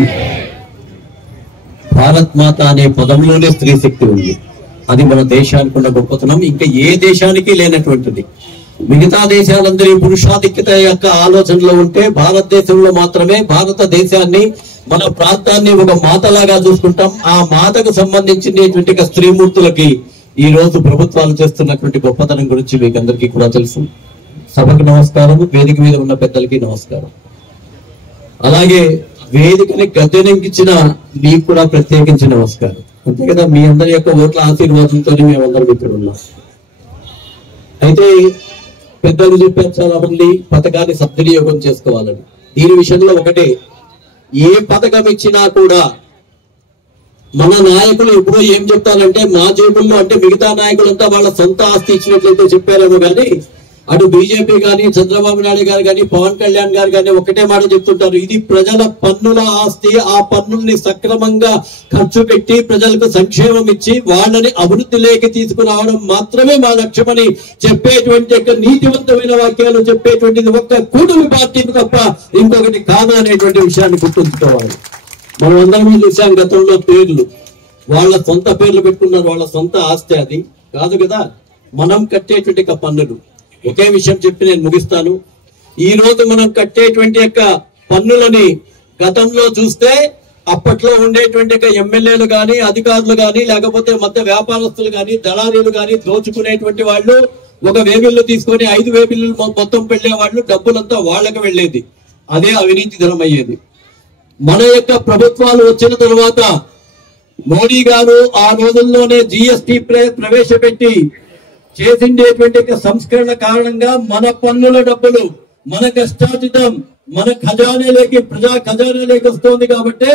భారత్ మాత అనే పదంలోనే స్త్రీ శక్తి ఉంది. అది మన దేశానికి ఉన్న గొప్పతనం, ఇంకా ఏ దేశానికి లేనటువంటిది. మిగతా దేశాలందరి పురుషాధిక్యత యొక్క ఆలోచనలో ఉంటే భారతదేశంలో మాత్రమే భారతదేశాన్ని మన ప్రాంతాన్ని ఒక మాతలాగా చూసుకుంటాం. ఆ మాతకు సంబంధించినటువంటి స్త్రీమూర్తులకి ఈ రోజు ప్రభుత్వాలు చేస్తున్నటువంటి గొప్పతనం గురించి మీకు అందరికీ కూడా తెలుసు. సభకు నమస్కారం, వేదిక మీద ఉన్న పెద్దలకి నమస్కారం. అలాగే వేదికని గద్దెనెక్కించిన మీకు కూడా ప్రత్యేకించి నమస్కారం. అంతే కదా, మీ అందరి యొక్క ఓట్ల ఆశీర్వాదంతో మేమందరం ఇక్కడ ఉన్నాం. అయితే పెద్దలు చెప్పారు చాలా మంది పథకాన్ని సద్వినియోగం చేసుకోవాలని. దీని విషయంలో ఒకటే, ఏ పథకం ఇచ్చినా కూడా మన నాయకులు ఎప్పుడో ఏం చెప్తారంటే మా జేబుల్లో, అంటే మిగతా నాయకులంతా వాళ్ళ సొంత ఆస్తి ఇచ్చినట్లయితే చెప్పారేమో కానీ అటు బీజేపీ కానీ చంద్రబాబు నాయుడు గారు కానీ పవన్ కళ్యాణ్ గారు కానీ ఒకటే మాట చెప్తుంటారు, ఇది ప్రజల పన్నుల ఆస్తి, ఆ పన్నుల్ని సక్రమంగా ఖర్చు పెట్టి ప్రజలకు సంక్షేమం ఇచ్చి వాళ్ళని అభివృద్ధిలోకి తీసుకురావడం మాత్రమే మా లక్ష్యమని చెప్పేటువంటి నీతివంతమైన వాక్యాలు చెప్పేటువంటిది ఒక్క కూటమి పార్టీని తప్ప ఇంకొకటి కాదు అనేటువంటి విషయాన్ని గుర్తుంచుకోవాలి. మనం అందరం చూసాం గతంలో పేర్లు, వాళ్ళ సొంత పేర్లు పెట్టుకున్నారు, వాళ్ళ సొంత ఆస్తి అది కాదు కదా. మనం కట్టేటువంటి పన్నులు ఒకే విషయం చెప్పి నేను ముగిస్తాను. ఈ రోజు మనం కట్టేటువంటి యొక్క పన్నులని గతంలో చూస్తే అప్పట్లో ఉండేటువంటి ఎమ్మెల్యేలు గాని అధికారులు గాని లేకపోతే మధ్య వ్యాపారస్తులు గాని దళారీలు గాని దోచుకునేటువంటి వాళ్ళు ఒక వేబిల్లు తీసుకొని 5 వేబిల్లు మొత్తం పెళ్లే వాళ్ళు, డబ్బులంతా వాళ్ళకి వెళ్లేది. అదే అవినీతి ధనం అయ్యేది. మన యొక్క ప్రభుత్వాలు వచ్చిన తర్వాత మోడీ గారు ఆ రోజుల్లోనే జిఎస్టి ప్రవేశపెట్టి చేసిండేటువంటి సంస్కరణ కారణంగా మన పన్నుల డబ్బులు మన కష్టార్జితం మన ఖజానాలోకి ప్రజా ఖజానాలోకి వస్తోంది. కాబట్టి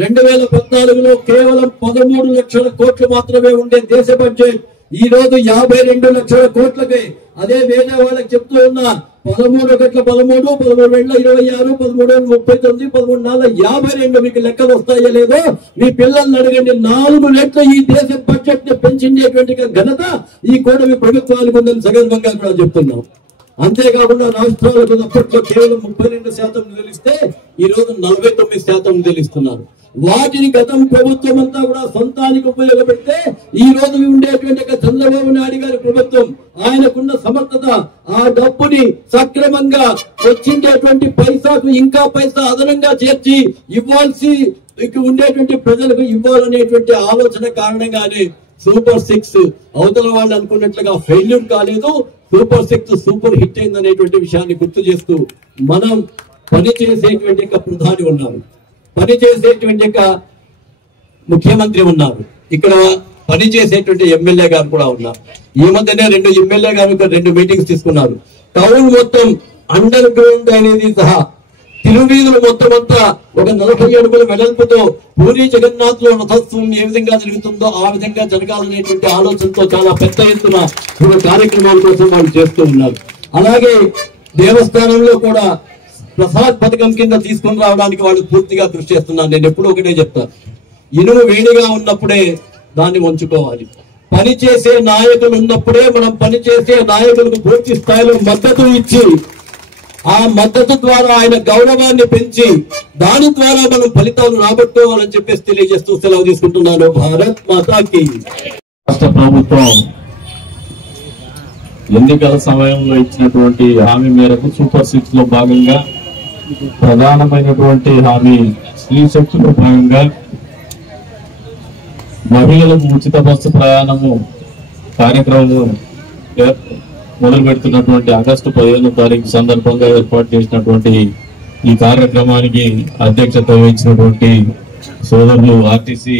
2014లో కేవలం 13 లక్షల కోట్లు మాత్రమే ఉండే దేశ బడ్జెట్ ఈ రోజు 52 లక్షల కోట్లకి. అదే వేరే వాళ్ళకి చెప్తూ ఉన్నా 13 గట్ల 13, 13 26, 13 39, 13 52 మీకు లెక్కలు వస్తాయో లేదో మీ పిల్లల్ని అడగండి. 4 రెట్లు ఈ దేశ బడ్జెట్ ని పెంచిండేటువంటి ఘనత ఈ కూటమి ప్రభుత్వాలకు ఉందని సగర్వంగా కూడా చెప్తున్నాం. అంతేకాకుండా రాష్ట్రాలకు అప్పట్లో కేవలం 32% నిధులిస్తే ఈ రోజు 49% నిధులిస్తున్నారు. వాటిని గతం ప్రభుత్వం అంతా కూడా సొంతానికి ఉపయోగపెడితే ఈ రోజు ఉండేటువంటి చంద్రబాబు నాయుడు గారి ప్రభుత్వం ఆయనకున్న సమర్థత ఆ డబ్బుని సక్రమంగా వచ్చిండేటువంటి పైసాకు ఇంకా పైసా అదనంగా చేర్చి ఇవ్వాల్సి ఉండేటువంటి ప్రజలకు ఇవ్వాలనేటువంటి ఆలోచన కారణంగానే సూపర్ 6 అవతల వాళ్ళు అనుకున్నట్లుగా ఫెయిల్యూర్ కాలేదు. సూపర్ 6 సూపర్ హిట్ అయిందనేటువంటి విషయాన్ని గుర్తు చేస్తూ మనం పనిచేసేటువంటి ప్రధాని ఉన్నారు, పనిచేసేటువంటి ముఖ్యమంత్రి ఉన్నారు, ఇక్కడ పనిచేసేటువంటి ఎమ్మెల్యే గారు కూడా ఉన్నారు. ఈ మధ్యనే 2 ఎమ్మెల్యే గారు 2 మీటింగ్స్ తీసుకున్నారు. టౌన్ మొత్తం అండర్ గ్రౌండ్ అనేది సహా తిరువీధులు మొత్తం అంతా ఒక 40 అడుగుల వెడల్పుతో పూరి జగన్నాథ్ లో రథోత్సవం ఏ విధంగా జరుగుతుందో ఆ విధంగా జరగాలనేటువంటి ఆలోచనతో చాలా పెద్ద ఎత్తున కార్యక్రమాల కోసం వాళ్ళు చేస్తూ ఉన్నారు. అలాగే దేవస్థానంలో కూడా ప్రసాద్ పథకం కింద తీసుకుని రావడానికి వాళ్ళు పూర్తిగా కృషి చేస్తున్నారు. నేను ఎప్పుడూ ఒకటే చెప్తాను, ఇనుము వేడిగా ఉన్నప్పుడే దాన్ని వంచుకోవాలి. పనిచేసే నాయకులు ఉన్నప్పుడే మనం పనిచేసే నాయకులకు పూర్తి స్థాయిలో మద్దతు ఇచ్చి ఆ మద్దతు ద్వారా ఆయన గౌరవాన్ని పెంచి దాని ద్వారా మనం ఫలితాలు రాబట్టుకోవాలని చెప్పేసి తెలియజేస్తూ సెలవు తీసుకుంటున్నాను. భారత్ మాతాకి. రాష్ట్ర ప్రభుత్వం ఎన్నికల సమయంలో ఇచ్చినటువంటి హామీ మేరకు సూపర్ 6 లో భాగంగా ప్రధానమైనటువంటి హామీ స్త్రీ శక్తిలో భాగంగా మహిళలకు ఉచిత బస్సు ప్రయాణము కార్యక్రమం మొదలు పెడుతున్నటువంటి ఆగస్టు 15వ తారీఖు సందర్భంగా ఏర్పాటు చేసినటువంటి ఈ కార్యక్రమానికి అధ్యక్షత వహించినటువంటి సోదరులు ఆర్టీసీ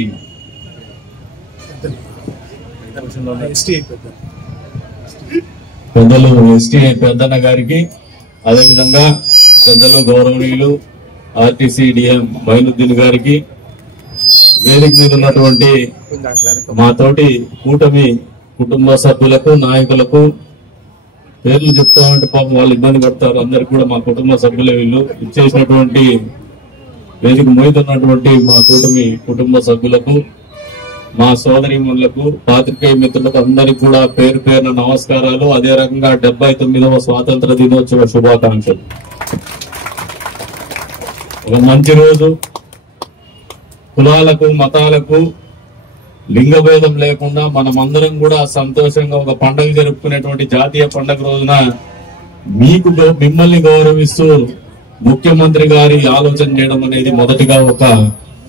పెద్దలు ఎస్టీ పెద్దన్న గారికి, అదేవిధంగా పెద్దలు గౌరవనీయులు ఆర్టీసీ డిఎం మైనుద్దీన్ గారికి, వేదిక మీద ఉన్నటువంటి మా తోటి కూటమి కుటుంబ సభ్యులకు నాయకులకు పేర్లు చెప్తామంటే పాపం వాళ్ళు ఇబ్బంది పడతారు. అందరికి కూడా మా కుటుంబ సభ్యులే వీళ్ళు. ఇచ్చేసినటువంటి వేదిక మోయితున్నటువంటి మా కూటమి కుటుంబ సభ్యులకు, మా సోదరీమణులకు, పాత్రికేయ మిత్రులకు అందరికి కూడా పేరు పేరున నమస్కారాలు. అదే రకంగా 79వ స్వాతంత్ర దినోత్సవ శుభాకాంక్షలు. ఒక మంచి రోజు, కులాలకు మతాలకు లింగ భేదం లేకుండా మనమందరం కూడా సంతోషంగా ఒక పండుగ జరుపుకునేటువంటి జాతీయ పండుగ రోజున మిమ్మల్ని గౌరవిస్తూ ముఖ్యమంత్రి గారి ఆలోచన చేయడం అనేది మొదటిగా ఒక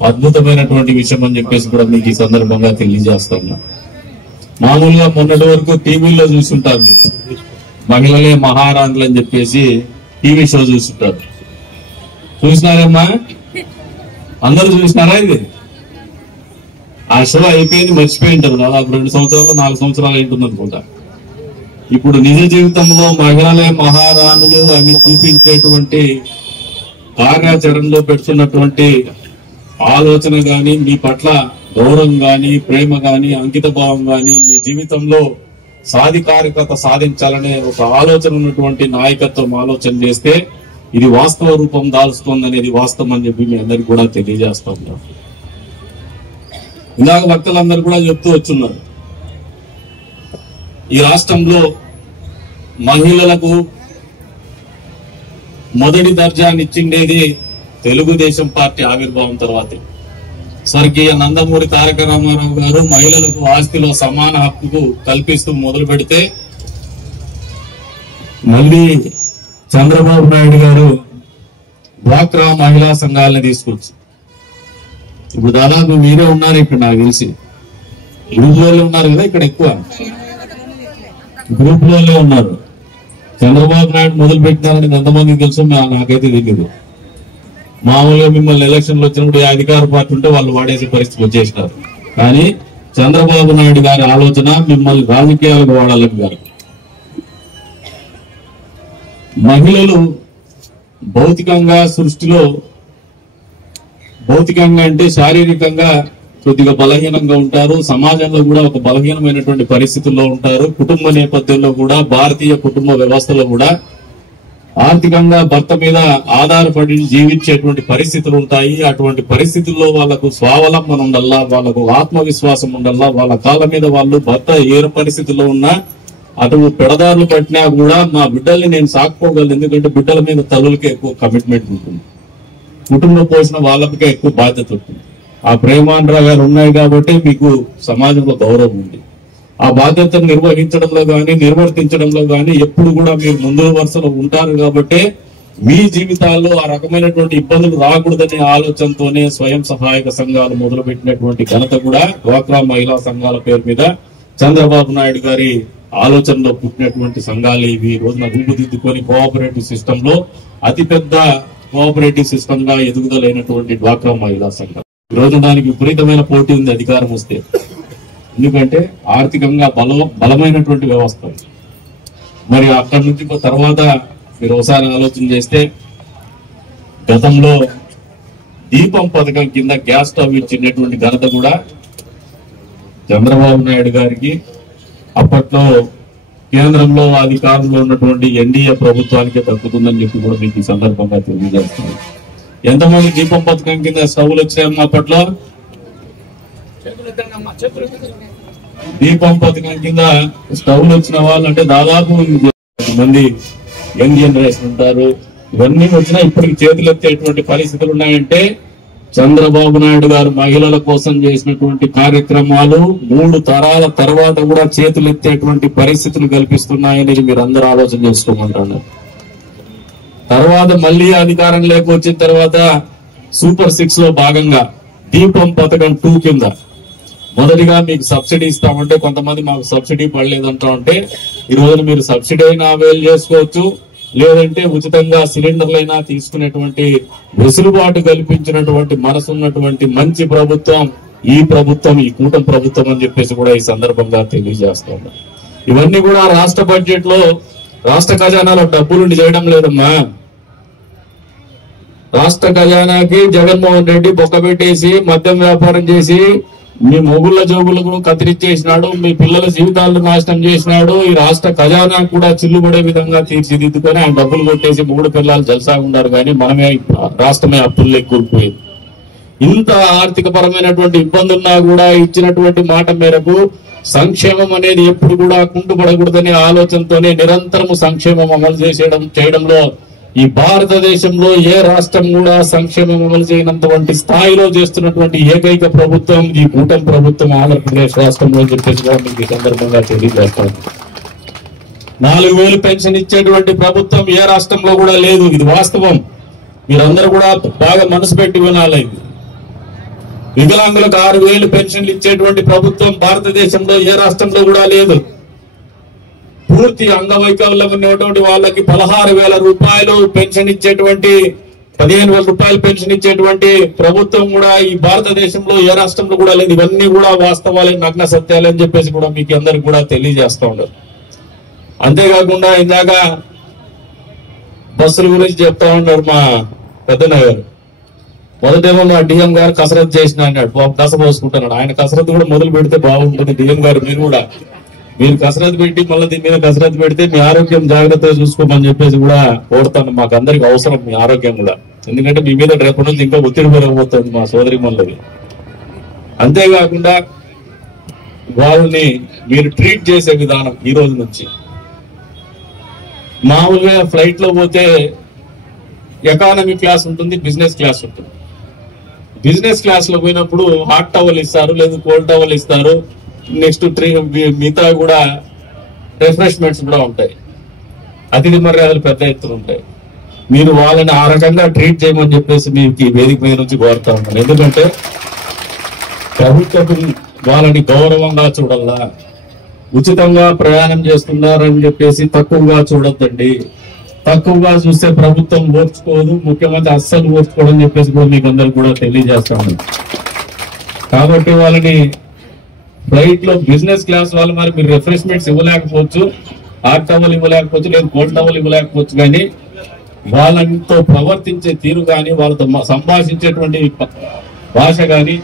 అద్భుతమైనటువంటి విషయం అని చెప్పేసి కూడా మీకు ఈ సందర్భంగా తెలియజేస్తున్నా. మామూలుగా మొన్నటి వరకు టీవీలో చూస్తుంటారు, మహిళలే మహారాణులు అని చెప్పేసి టీవీ షో చూస్తుంటారు. చూసినారమ్మా? అందరూ చూసినారా? ఇది ఆ షో అయిపోయింది, మర్చిపోయి ఉంటారు. దాదాపు 2 సంవత్సరాలు 4 సంవత్సరాలు అయింటుంది అనుకుంటా. ఇప్పుడు నిజ జీవితంలో మహిళలే మహారాణులు అని చూపించేటువంటి కార్యాచరణలో పెడుతున్నటువంటి ఆలోచన గాని, మీ పట్ల గౌరవం గాని, ప్రేమ గాని, అంకిత భావం గాని, మీ జీవితంలో సాధికారికత సాధించాలనే ఒక ఆలోచన ఉన్నటువంటి నాయకత్వం ఆలోచన చేస్తే ఇది వాస్తవ రూపం దాల్చుతుంది అనేది వాస్తవం అని చెప్పి మీ అందరికి కూడా తెలియజేస్తా ఉంటాం. ఇందాక భక్తులందరూ కూడా చెప్తూ వచ్చున్నారు, ఈ రాష్ట్రంలో మహిళలకు మొదటి దర్జాన్ని ఇచ్చిండేది తెలుగుదేశం పార్టీ ఆవిర్భావం తర్వాతే. స్వర్గీయ నందమూరి తారక రామారావు గారు మహిళలకు ఆస్తిలో సమాన హక్కుకు కల్పిస్తూ మొదలు పెడితే మళ్ళీ చంద్రబాబు నాయుడు గారు డ్వాక్రా మహిళా సంఘాలని తీసుకొచ్చి ఇప్పుడు దాదాపు మీరే ఉన్నారు ఇక్కడ, నాకు తెలిసి గ్రూప్ లోనే ఉన్నారు కదా, ఇక్కడ ఎక్కువ గ్రూప్ లోనే ఉన్నారు. చంద్రబాబు నాయుడు మొదలు పెట్టినారని ఎంతమందికి తెలుసు నాకైతే తెలియదు. మామూలుగా మిమ్మల్ని ఎలక్షన్లు వచ్చినప్పుడు ఏ అధికార పార్టీ ఉంటే వాళ్ళు వాడేసే పరిస్థితి వచ్చేసినారు. కానీ చంద్రబాబు నాయుడు గారి ఆలోచన మిమ్మల్ని రాజకీయాలకు వాడాలని గారు. మహిళలు భౌతికంగా సృష్టిలో, భౌతికంగా అంటే శారీరకంగా కొద్దిగా బలహీనంగా ఉంటారు, సమాజంలో కూడా ఒక బలహీనమైనటువంటి పరిస్థితుల్లో ఉంటారు. కుటుంబ నేపథ్యంలో కూడా, భారతీయ కుటుంబ వ్యవస్థలో కూడా ఆర్థికంగా భర్త మీద ఆధారపడి జీవించేటువంటి పరిస్థితులు ఉంటాయి. అటువంటి పరిస్థితుల్లో వాళ్ళకు స్వావలంబన ఉండాలా, వాళ్ళకు ఆత్మవిశ్వాసం ఉండాలా, వాళ్ళ కాళ్ళ మీద వాళ్ళు భర్త ఏ పరిస్థితుల్లో ఉన్నా అటు పెడదారులు పట్టినా కూడా మా బిడ్డల్ని నేను సాకుకోగలను, ఎందుకంటే బిడ్డల మీద తల్లులకే ఎక్కువ కమిట్మెంట్ ఉంటుంది, కుటుంబ పోషణ వాళ్ళకే ఎక్కువ బాధ్యత ఉంటుంది. ఆ ప్రేమానురాగాలు ఉన్నాయి కాబట్టి మీకు సమాజంలో గౌరవం ఉంది. ఆ బాధ్యతను నిర్వహించడంలో గాని నిర్వర్తించడంలో గాని ఎప్పుడు కూడా మీరు ముందు వరుసలో ఉంటారు. కాబట్టి మీ జీవితాల్లో ఆ రకమైనటువంటి ఇబ్బందులు రాకూడదనే ఆలోచనతోనే స్వయం సహాయక సంఘాలు మొదలుపెట్టినటువంటి ఘనత కూడా డ్వాక్రా మహిళా సంఘాల పేరు మీద చంద్రబాబు నాయుడు గారి ఆలోచనలో పుట్టినటువంటి సంఘాలు ఇవి. ఈ రోజున రూపుదిద్దుకొని కోఆపరేటివ్ సిస్టమ్ లో అతిపెద్ద కోఆపరేటివ్ సిస్టమ్ గా ఎదుగుదలైనటువంటి డ్వాక్రా మహిళా సంఘం. ఈ రోజు దానికి విపరీతమైన పోటీ ఉంది అధికారం వస్తే, ఎందుకంటే ఆర్థికంగా బలమైనటువంటి వ్యవస్థ. మరి అక్కడి నుంచి తర్వాత మీరు ఒకసారి ఆలోచన చేస్తే, గతంలో దీపం పథకం కింద గ్యాస్ స్టవ్ ఇచ్చినటువంటి ఘనత కూడా చంద్రబాబు నాయుడు గారికి, అప్పట్లో కేంద్రంలో అధికారంలో ఉన్నటువంటి ఎన్డీఏ ప్రభుత్వానికే దక్కుతుందని చెప్పి కూడా మీకు ఈ సందర్భంగా తెలియజేస్తున్నాను. ఎంతమంది దీపం పథకం కింద స్టవ్లు వచ్చాయమ్మా అప్పట్లో? దీపం పథకం కింద స్టవ్లు వచ్చిన వాళ్ళు అంటే దాదాపు మంది యంగ్ జనరేషన్ ఉంటారు. ఇవన్నీ వచ్చినా ఇప్పటికి చేతులు ఎత్తేటువంటి పరిస్థితులు ఉన్నాయంటే చంద్రబాబు నాయుడు గారు మహిళల కోసం చేసినటువంటి కార్యక్రమాలు 3 తరాల తర్వాత కూడా చేతులు ఎత్తేటువంటి పరిస్థితులు కల్పిస్తున్నాయని మీరు అందరూ ఆలోచన చేసుకోమంటున్నారు. తర్వాత మళ్ళీ అధికారం వచ్చిన తర్వాత సూపర్ 6 లో భాగంగా దీపం పథకం 2 కింద మొదటిగా మీకు సబ్సిడీ ఇస్తామంటే కొంతమంది మాకు సబ్సిడీ పడలేదంటా ఉంటే ఈ రోజున మీరు సబ్సిడీ అయినా అవైల్ చేసుకోవచ్చు, లేదంటే ఉచితంగా సిలిండర్లైనా తీసుకునేటువంటి వెసులుబాటు కల్పించినటువంటి మనసున్నటువంటి మంచి ప్రభుత్వం ఈ ప్రభుత్వం, ఈ కూటమి ప్రభుత్వం అని చెప్పేసి కూడా ఈ సందర్భంగా తెలియజేస్తా ఉన్నా. ఇవన్నీ కూడా రాష్ట్ర బడ్జెట్ లో రాష్ట్ర ఖజానాలో డబ్బులుండి చేయడం లేదమ్మా. రాష్ట్ర ఖజానాకి జగన్మోహన్ రెడ్డి బొక్కబెట్టేసి మద్యం వ్యాపారం చేసి మీ మొగుళ్ళ జోగులకు కత్తిరించేసినాడు, మీ పిల్లల జీవితాలను నాశనం చేసినాడు. ఈ రాష్ట్ర ఖజానా కూడా చిల్లుబడే విధంగా తీర్చిదిద్దుకొని ఆయన డబ్బులు కొట్టేసి 3 పిల్లలు జలసాగా ఉన్నారు. కానీ మనమే రాష్ట్రమే అప్పుల్లో కూలిపోయింది. ఇంత ఆర్థిక పరమైనటువంటి ఇబ్బందున్నా కూడా ఇచ్చినటువంటి మాట మేరకు సంక్షేమం అనేది ఎప్పుడు కూడా కుంటుపడకూడదనే ఆలోచనతోనే నిరంతరము సంక్షేమం అమలు చేయడంలో ఈ భారతదేశంలో ఏ రాష్ట్రం కూడా సంక్షేమం అమలు చేయనంతటువంటి స్థాయిలో చేస్తున్నటువంటి ఏకైక ప్రభుత్వం ఈ కూటమి ప్రభుత్వం ఆంధ్రప్రదేశ్ రాష్ట్రంలో చెప్పేసి మీకు ఈ సందర్భంగా తెలియజేస్తాను. 4000 పెన్షన్ ఇచ్చేటువంటి ప్రభుత్వం ఏ రాష్ట్రంలో కూడా లేదు. ఇది వాస్తవం, మీరందరూ కూడా బాగా మనసు పెట్టి వినాలి. వికలాంగులకు 6000 పెన్షన్లు ఇచ్చేటువంటి ప్రభుత్వం భారతదేశంలో ఏ రాష్ట్రంలో కూడా లేదు. పూర్తి అంగవైకల్యం ఉన్నటువంటి వాళ్ళకి 16,000 రూపాయలు పెన్షన్ ఇచ్చేటువంటి 15,000 రూపాయలు పెన్షన్ ఇచ్చేటువంటి ప్రభుత్వం కూడా ఈ భారతదేశంలో ఏ రాష్ట్రంలో కూడా లేదు. ఇవన్నీ కూడా వాస్తవాలే, నగ్న సత్యాలు అని చెప్పేసి కూడా మీకు అందరికి కూడా తెలియజేస్తా ఉన్నారు. అంతేకాకుండా ఇందాక బస్సుల గురించి చెప్తా ఉన్నారు మా పెద్దనగారు. మొదటేమో మా డిఎం గారు కసరత్తు చేసిన అన్నాడు, దశ పోసుకుంటున్నాడు. ఆయన కసరత్తు కూడా మొదలు పెడితే బాగుంటుంది. డిఎం గారు మీరు కసరత్తు పెట్టి మళ్ళీ దీని మీద కసరత్తు పెడితే మీ ఆరోగ్యం జాగ్రత్తగా చూసుకోమని చెప్పేసి కూడా కోరుతాను. మాకు అందరికి అవసరం మీ ఆరోగ్యం కూడా, ఎందుకంటే మీ మీద రేపటి నుంచి ఇంకా ఒత్తిడి పెరగబోతుంది మా సోదరి మళ్ళీ. అంతేకాకుండా వాళ్ళని మీరు ట్రీట్ చేసే విధానం ఈ రోజు నుంచి, మామూలుగా ఫ్లైట్ లో పోతే ఎకానమీ క్లాస్ ఉంటుంది, బిజినెస్ క్లాస్ ఉంటుంది. బిజినెస్ క్లాస్ లో పోయినప్పుడు హాట్ టవల్ ఇస్తారు, లేదు కోల్డ్ టవల్ ఇస్తారు. నెక్స్ట్ మిగతా కూడా రిఫ్రెష్మెంట్స్ కూడా ఉంటాయి. అతిథి మర్యాదలు పెద్ద ఎత్తున ఉంటాయి. మీరు వాళ్ళని ఆ రకంగా ట్రీట్ చేయమని చెప్పేసి మీకు ఈ వేదిక మీద నుంచి కోరుతా ఉన్నాను. ఎందుకంటే ప్రభుత్వం వాళ్ళని గౌరవంగా చూడాలా, ఉచితంగా ప్రయాణం చేస్తున్నారని చెప్పేసి తక్కువగా చూడొద్దండి. తక్కువగా చూస్తే ప్రభుత్వం ఓర్చుకోదు, ముఖ్యమంత్రి అస్సలు ఓర్చుకోవడం చెప్పేసి కూడా మీకు అందరికి కూడా తెలియజేస్తాను. కాబట్టి వాళ్ళని ఫ్లైట్ లో బిజినెస్ క్లాస్ వాళ్ళు మరి మీరు రిఫ్రెష్మెంట్స్ ఇవ్వలేకపోవచ్చు, హాట్ టవల్ ఇవ్వలేకపోవచ్చు, లేదు కోల్డ్ టవల్ ఇవ్వలేకపోవచ్చు, కానీ వాళ్ళతో ప్రవర్తించే తీరు కానీ, వాళ్ళతో సంభాషించేటువంటి భాష కానీ,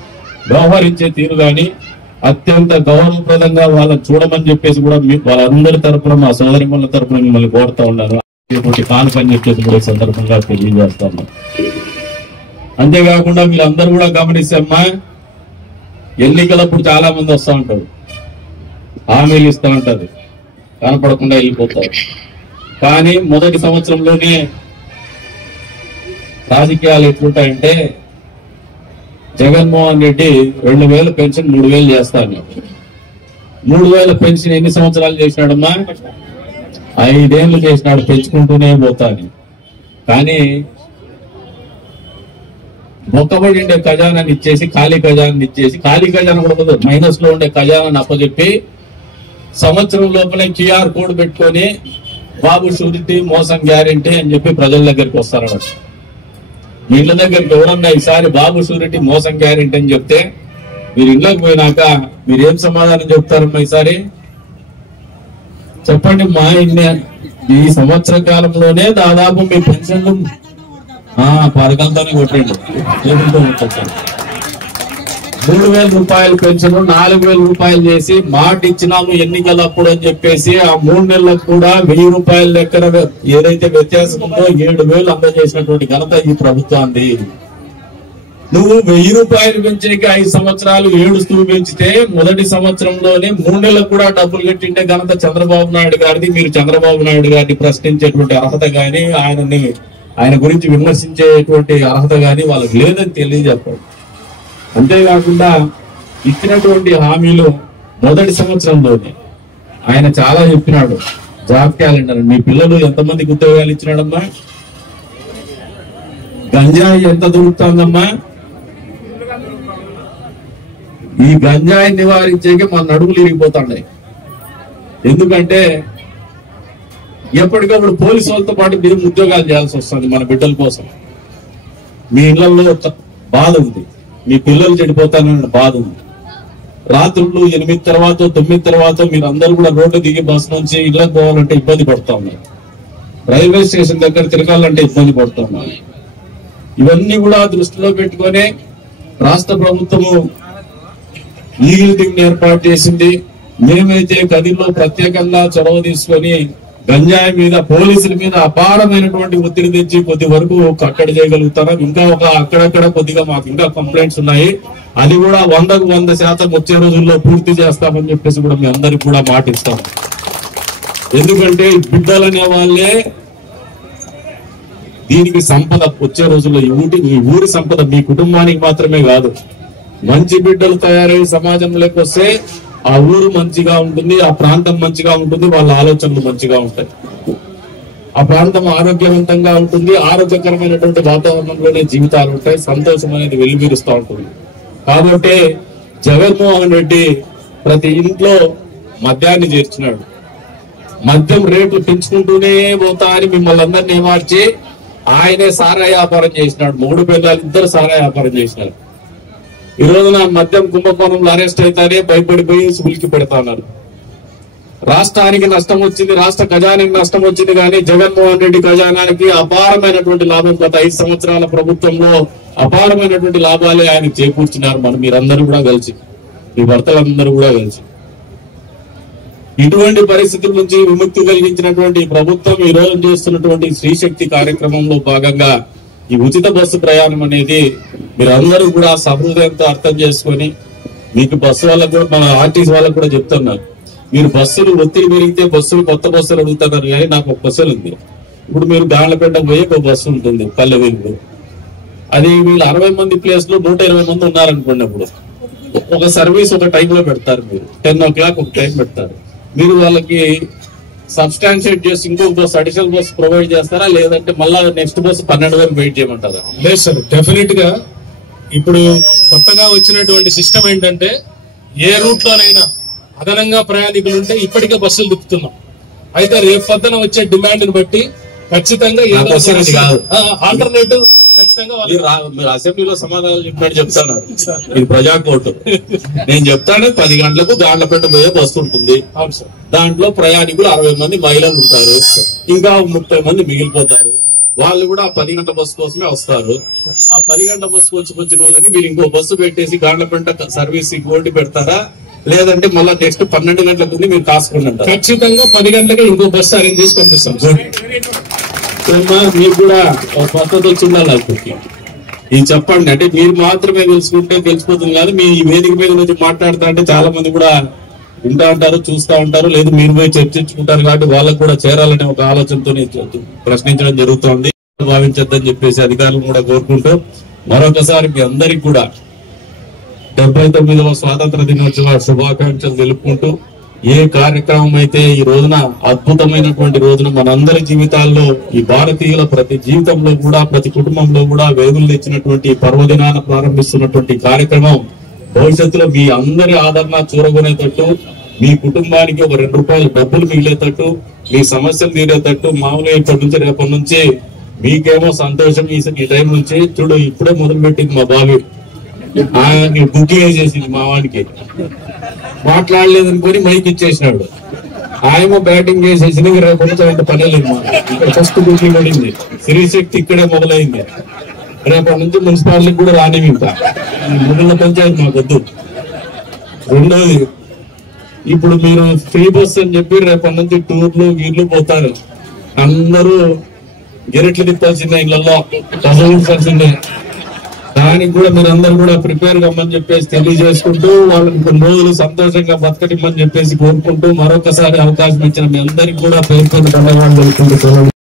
వ్యవహరించే తీరు కానీ అత్యంత గౌరవప్రదంగా వాళ్ళని చూడమని చెప్పేసి కూడా వాళ్ళందరి తరపున, మా సోదరిమణుల తరపున మిమ్మల్ని కోరుతా ఉన్నాను. కానుకని చెప్పేసి కూడా సందర్భంగా తెలియజేస్తాను. అంతేకాకుండా మీరందరూ కూడా గమనిస్తమ్మా, ఎన్నికలప్పుడు చాలా మంది వస్తూ ఉంటారు, హామీలు ఇస్తూ ఉంటారు, కనపడకుండా వెళ్ళిపోతారు. కానీ మొదటి సంవత్సరంలోనే రాజకీయాలు ఎట్లుంటాయంటే, జగన్మోహన్ రెడ్డి 2000 పెన్షన్ 3000 చేస్తాను. 3000 పెన్షన్ ఎన్ని సంవత్సరాలు చేసినాడమ్మా? 5 ఏళ్ళు చేసినాడు, పెంచుకుంటూనే పోతాను. కానీ మొక్కబడి ఉండే ఖజానాన్ని ఇచ్చేసి ఖాళీ ఖజానాన్ని ఇచ్చేసి, ఖాళీ ఖజానా కూడా మైనస్ లో ఉండే ఖజానాన్ని అప్పచెప్పి సంవత్సరం లోపలే క్యూఆర్ కోడ్ పెట్టుకొని బాబు షూరిటీ మోసం గ్యారెంటీ అని చెప్పి ప్రజల దగ్గరికి వస్తారన్నమాట. మీ ఇళ్ల దగ్గరికి ఎవరన్నా ఈసారి బాబు షూరిటీ మోసం గ్యారెంటీ అని చెప్తే మీరు ఇళ్ళకి పోయినాక మీరేం సమాధానం చెప్తారమ్మా? ఈసారి చెప్పండి. మా ఈ సంవత్సర కాలంలోనే దాదాపు మీ పెన్షన్లు పరకంతోనే కొట్టండి, 3000 రూపాయల పెన్షన్ 4000 రూపాయలు చేసి మాట ఇచ్చినాము ఎన్నికలప్పుడు అని చెప్పేసి ఆ 3 నెలలకు కూడా 1000 రూపాయల లెక్కన ఏదైతే వ్యత్యాసం ఉందో 7000 అందజేసినటువంటి ఘనత ఈ ప్రభుత్వాన్ని. నువ్వు 1000 రూపాయలు పెంచేకి 5 సంవత్సరాలు ఏడుస్తూ పెంచితే మొదటి సంవత్సరంలోనే 3 నెలలకు కూడా డబ్బులు కట్టింటే ఘనత చంద్రబాబు నాయుడు గారిది. మీరు చంద్రబాబు నాయుడు గారిని ప్రశ్నించేటువంటి అర్హత గాని, ఆయన గురించి విమర్శించేటువంటి అర్హత గాని వాళ్ళకి లేదని తెలియజెప్పాడు. అంతేకాకుండా ఇచ్చినటువంటి హామీలు మొదటి సంవత్సరంలోనే ఆయన చాలా చెప్పినాడు. జాబ్ క్యాలెండర్, మీ పిల్లలు ఎంతమందికి ఉద్యోగాలు ఇచ్చినాడమ్మా? గంజాయి ఎంత దొరుకుతుందమ్మా? ఈ గంజాయి నివారించేకి మన నడుములు ఇరిగిపోతాయి. ఎందుకంటే ఎప్పటికప్పుడు పోలీసు వాళ్ళతో పాటు మీరు ఉద్యోగాలు చేయాల్సి వస్తుంది మన బిడ్డల కోసం. మీ ఇళ్లలో బాధ ఉంది, మీ పిల్లలు చెడిపోతానన్న బాధ ఉంది. రాత్రులు 8 తర్వాత 9 తర్వాత మీరు అందరూ కూడా రోడ్డు దిగి బస్సు నుంచి ఇళ్లకు పోవాలంటే ఇబ్బంది పడుతూ ఉన్నారు, రైల్వే స్టేషన్ దగ్గర తిరగాలంటే ఇబ్బంది పడుతూ ఉన్నారు. ఇవన్నీ కూడా దృష్టిలో పెట్టుకొని రాష్ట్ర ప్రభుత్వము ఈగిల్ టీంని ఏర్పాటు చేసింది. మేమైతే కదిలో ప్రత్యేకంగా చొరవ తీసుకొని గంజాయి మీద, పోలీసుల మీద అపారమైనటువంటి ఒత్తిడి తెచ్చి కొద్ది వరకు కట్టడి చేయగలుగుతాం. ఇంకా అక్కడక్కడ కొద్దిగా మాకు ఇంకా కంప్లైంట్స్ ఉన్నాయి. అది కూడా 100కు 100% వచ్చే రోజుల్లో పూర్తి చేస్తామని చెప్పేసి కూడా మీ అందరికి కూడా మాటిస్తాం. ఎందుకంటే బిడ్డలనే వాళ్ళే దీనికి సంపద. వచ్చే రోజుల్లో ఈ ఊరి సంపద మీ కుటుంబానికి మాత్రమే కాదు. మంచి బిడ్డలు తయారై సమాజంలోకి వస్తే ఆ ఊరు మంచిగా ఉంటుంది, ఆ ప్రాంతం మంచిగా ఉంటుంది, వాళ్ళ ఆలోచనలు మంచిగా ఉంటాయి, ఆ ప్రాంతం ఆరోగ్యవంతంగా ఉంటుంది, ఆరోగ్యకరమైనటువంటి వాతావరణంలోనే జీవితాలు ఉంటాయి, సంతోషం అనేది వెలువరిస్తూ ఉంటుంది. కాబట్టి జగన్మోహన్ రెడ్డి ప్రతి ఇంట్లో మద్యాన్ని చేర్చినాడు. మద్యం రేట్లు పెంచుకుంటూనే పోతా అని మిమ్మల్ని అందరినీ ఏమార్చి ఆయనే సారా వ్యాపారం చేసినాడు. 3 పిల్లలు ఇద్దరు సారా వ్యాపారం చేసినారు. ఈ రోజున మద్యం కుంభకోణంలో అరెస్ట్ అవుతానే భయపడిపోయి సులికి పెడతా ఉన్నారు. రాష్ట్రానికి నష్టం వచ్చింది, రాష్ట్ర ఖజానానికి నష్టం వచ్చింది, కానీ జగన్మోహన్ రెడ్డి ఖజానానికి అపారమైనటువంటి లాభం గత 5 సంవత్సరాల ప్రభుత్వంలో అపారమైనటువంటి లాభాలే ఆయన చేకూర్చున్నారు. మీరందరూ కూడా కలిసి, మీ భర్తలందరూ కూడా కలిసి ఇటువంటి పరిస్థితుల నుంచి విముక్తి కలిగించినటువంటి ప్రభుత్వం ఈ రోజు చేస్తున్నటువంటి శ్రీశక్తి కార్యక్రమంలో భాగంగా ఈ ఉచిత బస్సు ప్రయాణం అనేది మీరందరూ కూడా సహృదయంతో అర్థం చేసుకొని, మీకు బస్సు వాళ్ళకు కూడా, మన ఆర్టీసీ వాళ్ళకు కూడా చెప్తున్నారు, మీరు బస్సులు ఒత్తిడి పెరిగితే కొత్త బస్సులు అడుగుతున్నారు. కానీ నాకు ఒక బస్సులు ఉంది. ఇప్పుడు మీరు గాండ్లపేట పోయి ఒక బస్సు ఉంటుంది పల్లె వెలుగు, అది వీళ్ళు 60 మంది ప్లేస్ లో 120 మంది ఉన్నారనుకున్నప్పుడు ఒక సర్వీస్ ఒక టైంలో పెడతారు. మీరు 10 o'clock ఒక టైం పెడతారు. మీరు వాళ్ళకి సబ్స్టాన్షియేట్ చేసి ఇంకొక బస్సు అడిషనల్ బస్సు ప్రొవైడ్ చేస్తారా, లేదంటే మళ్ళా నెక్స్ట్ బస్సు 12 వరకు వెయిట్ చేయమంటారా? లేదు సార్, డెఫినెట్ గా ఇప్పుడు కొత్తగా వచ్చినటువంటి సిస్టమ్ ఏంటంటే ఏ రూట్ లోనైనా అదనంగా ప్రయాణికులు ఉంటే ఇప్పటికే బస్సులు తిప్పుతున్నాం. అయితే రేపు పొద్దున వచ్చే డిమాండ్ ని బట్టి ఖచ్చితంగా ఆల్టర్నేటివ్ ఖచ్చితంగా మీరు అసెంబ్లీలో సమాధానం చెప్పినట్టు చెప్తున్నారు. ఇది ప్రజా కోర్టు. నేను చెప్తాను 10 గంటలకు గాండ్లపేట పోయే బస్సు ఉంటుంది. దాంట్లో ప్రయాణికులు 60 మంది మహిళలు ఉంటారు, ఇంకా 30 మంది మిగిలిపోతారు. వాళ్ళు కూడా ఆ 10 గంటల బస్సు కోసమే వస్తారు. ఆ 10 గంటల బస్సు వచ్చిన వాళ్ళకి మీరు ఇంకో బస్సు పెట్టేసి గాండ్లపేట సర్వీస్ ఓటి పెడతారా, లేదంటే మళ్ళీ నెక్స్ట్ 12 గంటలకు ఉంది మీరు కాసుకుని అంటారు? ఖచ్చితంగా 10 గంటలకి ఇంకో బస్సు అరేంజ్ చేసి పంపిస్తాం. మీకు కూడా పద్ధతి వచ్చిండాలి. ఇది చెప్పండి, అంటే మీరు మాత్రమే తెలుసుకుంటే తెలిసిపోతుంది కాదు. మీ వేదిక మీద నుంచి మాట్లాడుతా అంటే చాలా మంది కూడా వింటా ఉంటారు, చూస్తా ఉంటారు, లేదు మీరు పోయి చర్చించుకుంటారు. కాబట్టి వాళ్ళకు కూడా చేరాలనే ఒక ఆలోచనతో ప్రశ్నించడం జరుగుతోంది. భావించొద్దని చెప్పేసి అధికారులు కూడా కోరుకుంటూ మరొకసారి మీ అందరికి కూడా 79వ స్వాతంత్ర దినోత్సవ శుభాకాంక్షలు తెలుపుకుంటూ, ఏ కార్యక్రమం అయితే ఈ రోజున అద్భుతమైనటువంటి రోజున మనందరి జీవితాల్లో, ఈ భారతీయుల ప్రతి జీవితంలో కూడా, ప్రతి కుటుంబంలో కూడా వేగులు తెచ్చినటువంటి పర్వదినాన ప్రారంభిస్తున్నటువంటి కార్యక్రమం భవిష్యత్తులో మీ అందరి ఆదరణ చూరగొనేటట్టు, మీ కుటుంబానికి ఒక 2 రూపాయలు డబ్బులు మిగిలేటట్టు, మీ సమస్యలు తీరేటట్టు, మామూలుగా ఇప్పటి నుంచి రేపటి నుంచి మీకేమో సంతోషం. ఈ టైం నుంచి చూడు, ఇప్పుడే మొదలు పెట్టింది మా బావి, ఆయన బుకింగ్ వేసేసింది మా వాడికి, మాట్లాడలేదనుకొని మైక్ ఇచ్చేసినాడు. ఆయమో బ్యాటింగ్ చేసేసింది. రేపు కొంచెం అంత పని లేదు. ఇక్కడ ఫస్ట్ బుకింగ్ పడింది, స్త్రీశక్తి ఇక్కడే మొదలైంది. రేపటి నుంచి మున్సిపాలిటీకి కూడా రానివి. ఇంకా మిగిలిన పంచాయతీ మాకొద్దు. రెండోది, ఇప్పుడు మీరు ఫ్రీ బస్ అని చెప్పి రేపటి నుంచి టూర్లు గీర్లు పోతారు. అందరూ గెరెట్లు తిప్పాల్సిందే, ఇళ్లలో చదువుకోవాల్సిందే. దానికి కూడా మీరందరూ కూడా ప్రిపేర్ కమ్మని చెప్పేసి తెలియజేసుకుంటూ, వాళ్ళని కొన్ని రోజులు సంతోషంగా బతకటిమ్మని చెప్పేసి కోరుకుంటూ, మరొకసారి అవకాశం ఇచ్చిన మీ అందరికి కూడా పేర్కొని ధన్యవాదాలు తెలుపుకుంటున్నాను.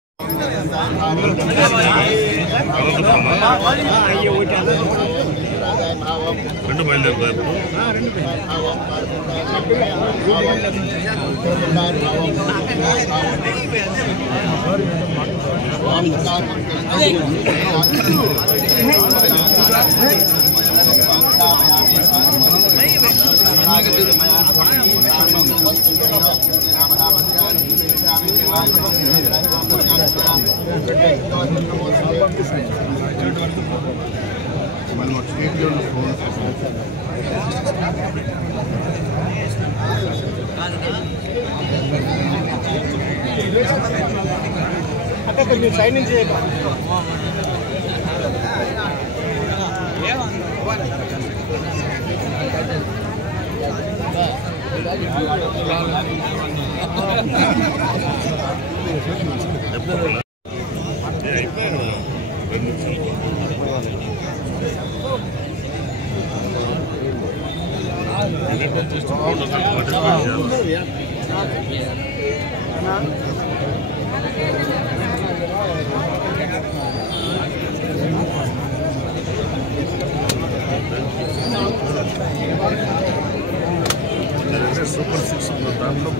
సూపర్ 6 దాంట్లో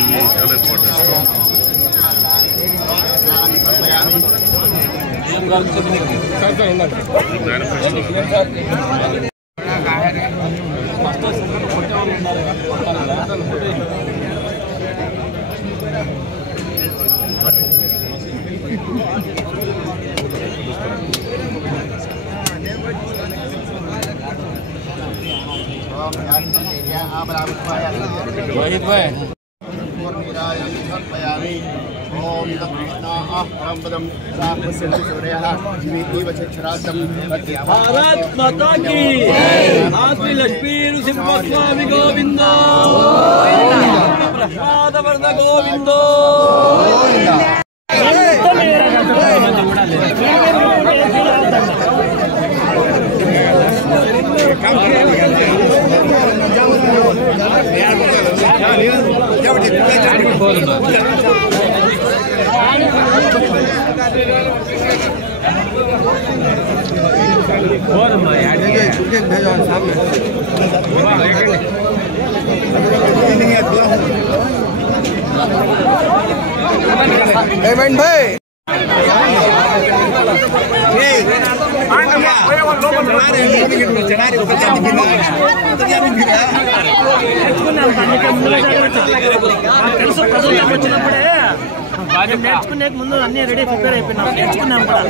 ఇవి చాలా ఇంపార్టెంట్. भारत माता की मातृ लक्ष्मी नृसिंह स्वामी गोविंदो प्रसाद वर्ध गोविंदो నేర్చుకునే ముందు అన్ని రెడీ ప్రిపేర్ అయిపోయినాం, నేర్చుకున్నాం కూడా.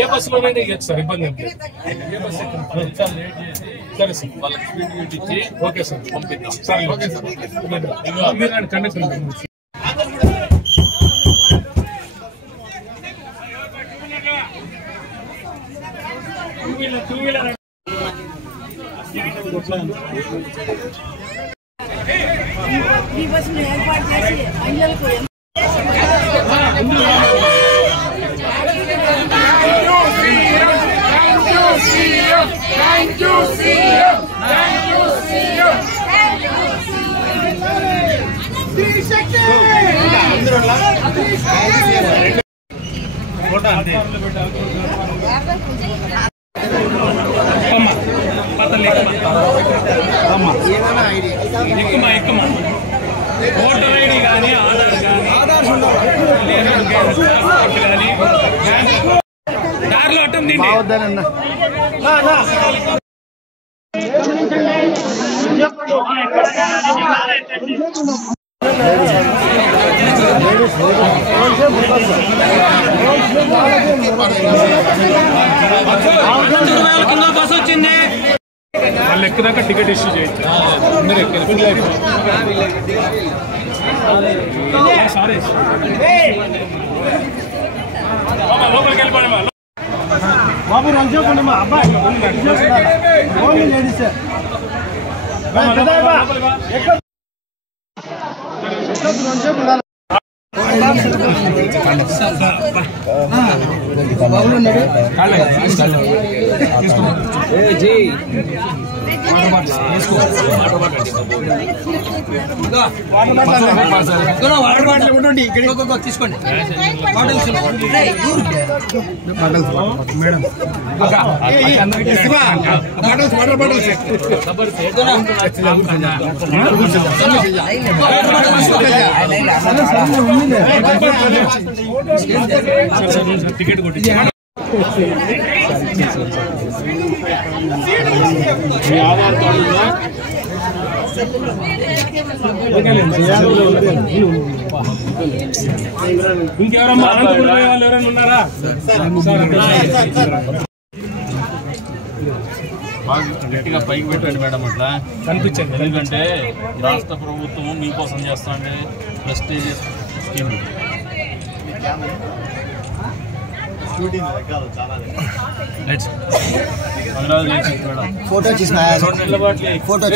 ఏ బస్సులోనైనా ఇవ్వచ్చు సార్, ఇబ్బంది ఏం లేదు. సరే సార్, వాళ్ళకి స్పీడ్ ఇచ్చి ఓకే సార్ పంపిద్దాం. సరే ఓకే సార్, మీరు కండక్టర్ ఈ బస్సును ఏర్పాటు చేసి మహిళలకు ఎక్కుమా ఓటర్ ఐడి కానీ ఆధార్ కానీ దారిలో అట్టం తిండి బస్ వచ్చింది. వాళ్ళు ఎక్కినాక టికెట్ ఇష్యూ చేయొచ్చు. అందరూ లోపలికి వెళ్ళిపోయినా బాబు రంజోపండమ్మా అబ్బాయి ఓన్లీ లేడీస్ వాటర్ బాటిల్ ఉండండి, ఇక్కడ తీసుకోండి. వాటర్ బాటిల్స్ టికెట్ కొట్టి మీ ఆధార్ కార్డులో ఇంకెవరమ్మా అనంతపురం వాళ్ళు ఎవరైనా ఉన్నారా? గట్టిగా పైకి పెట్టండి మేడం, అట్లా కనిపించండి. ఎందుకంటే రాష్ట్ర ప్రభుత్వం మీకోసం చేస్తాండి ప్రెస్టీజ్ స్కీమ్. ఫోటో ఫోటో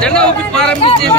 జెండా ఊపి ప్రారంభించేసి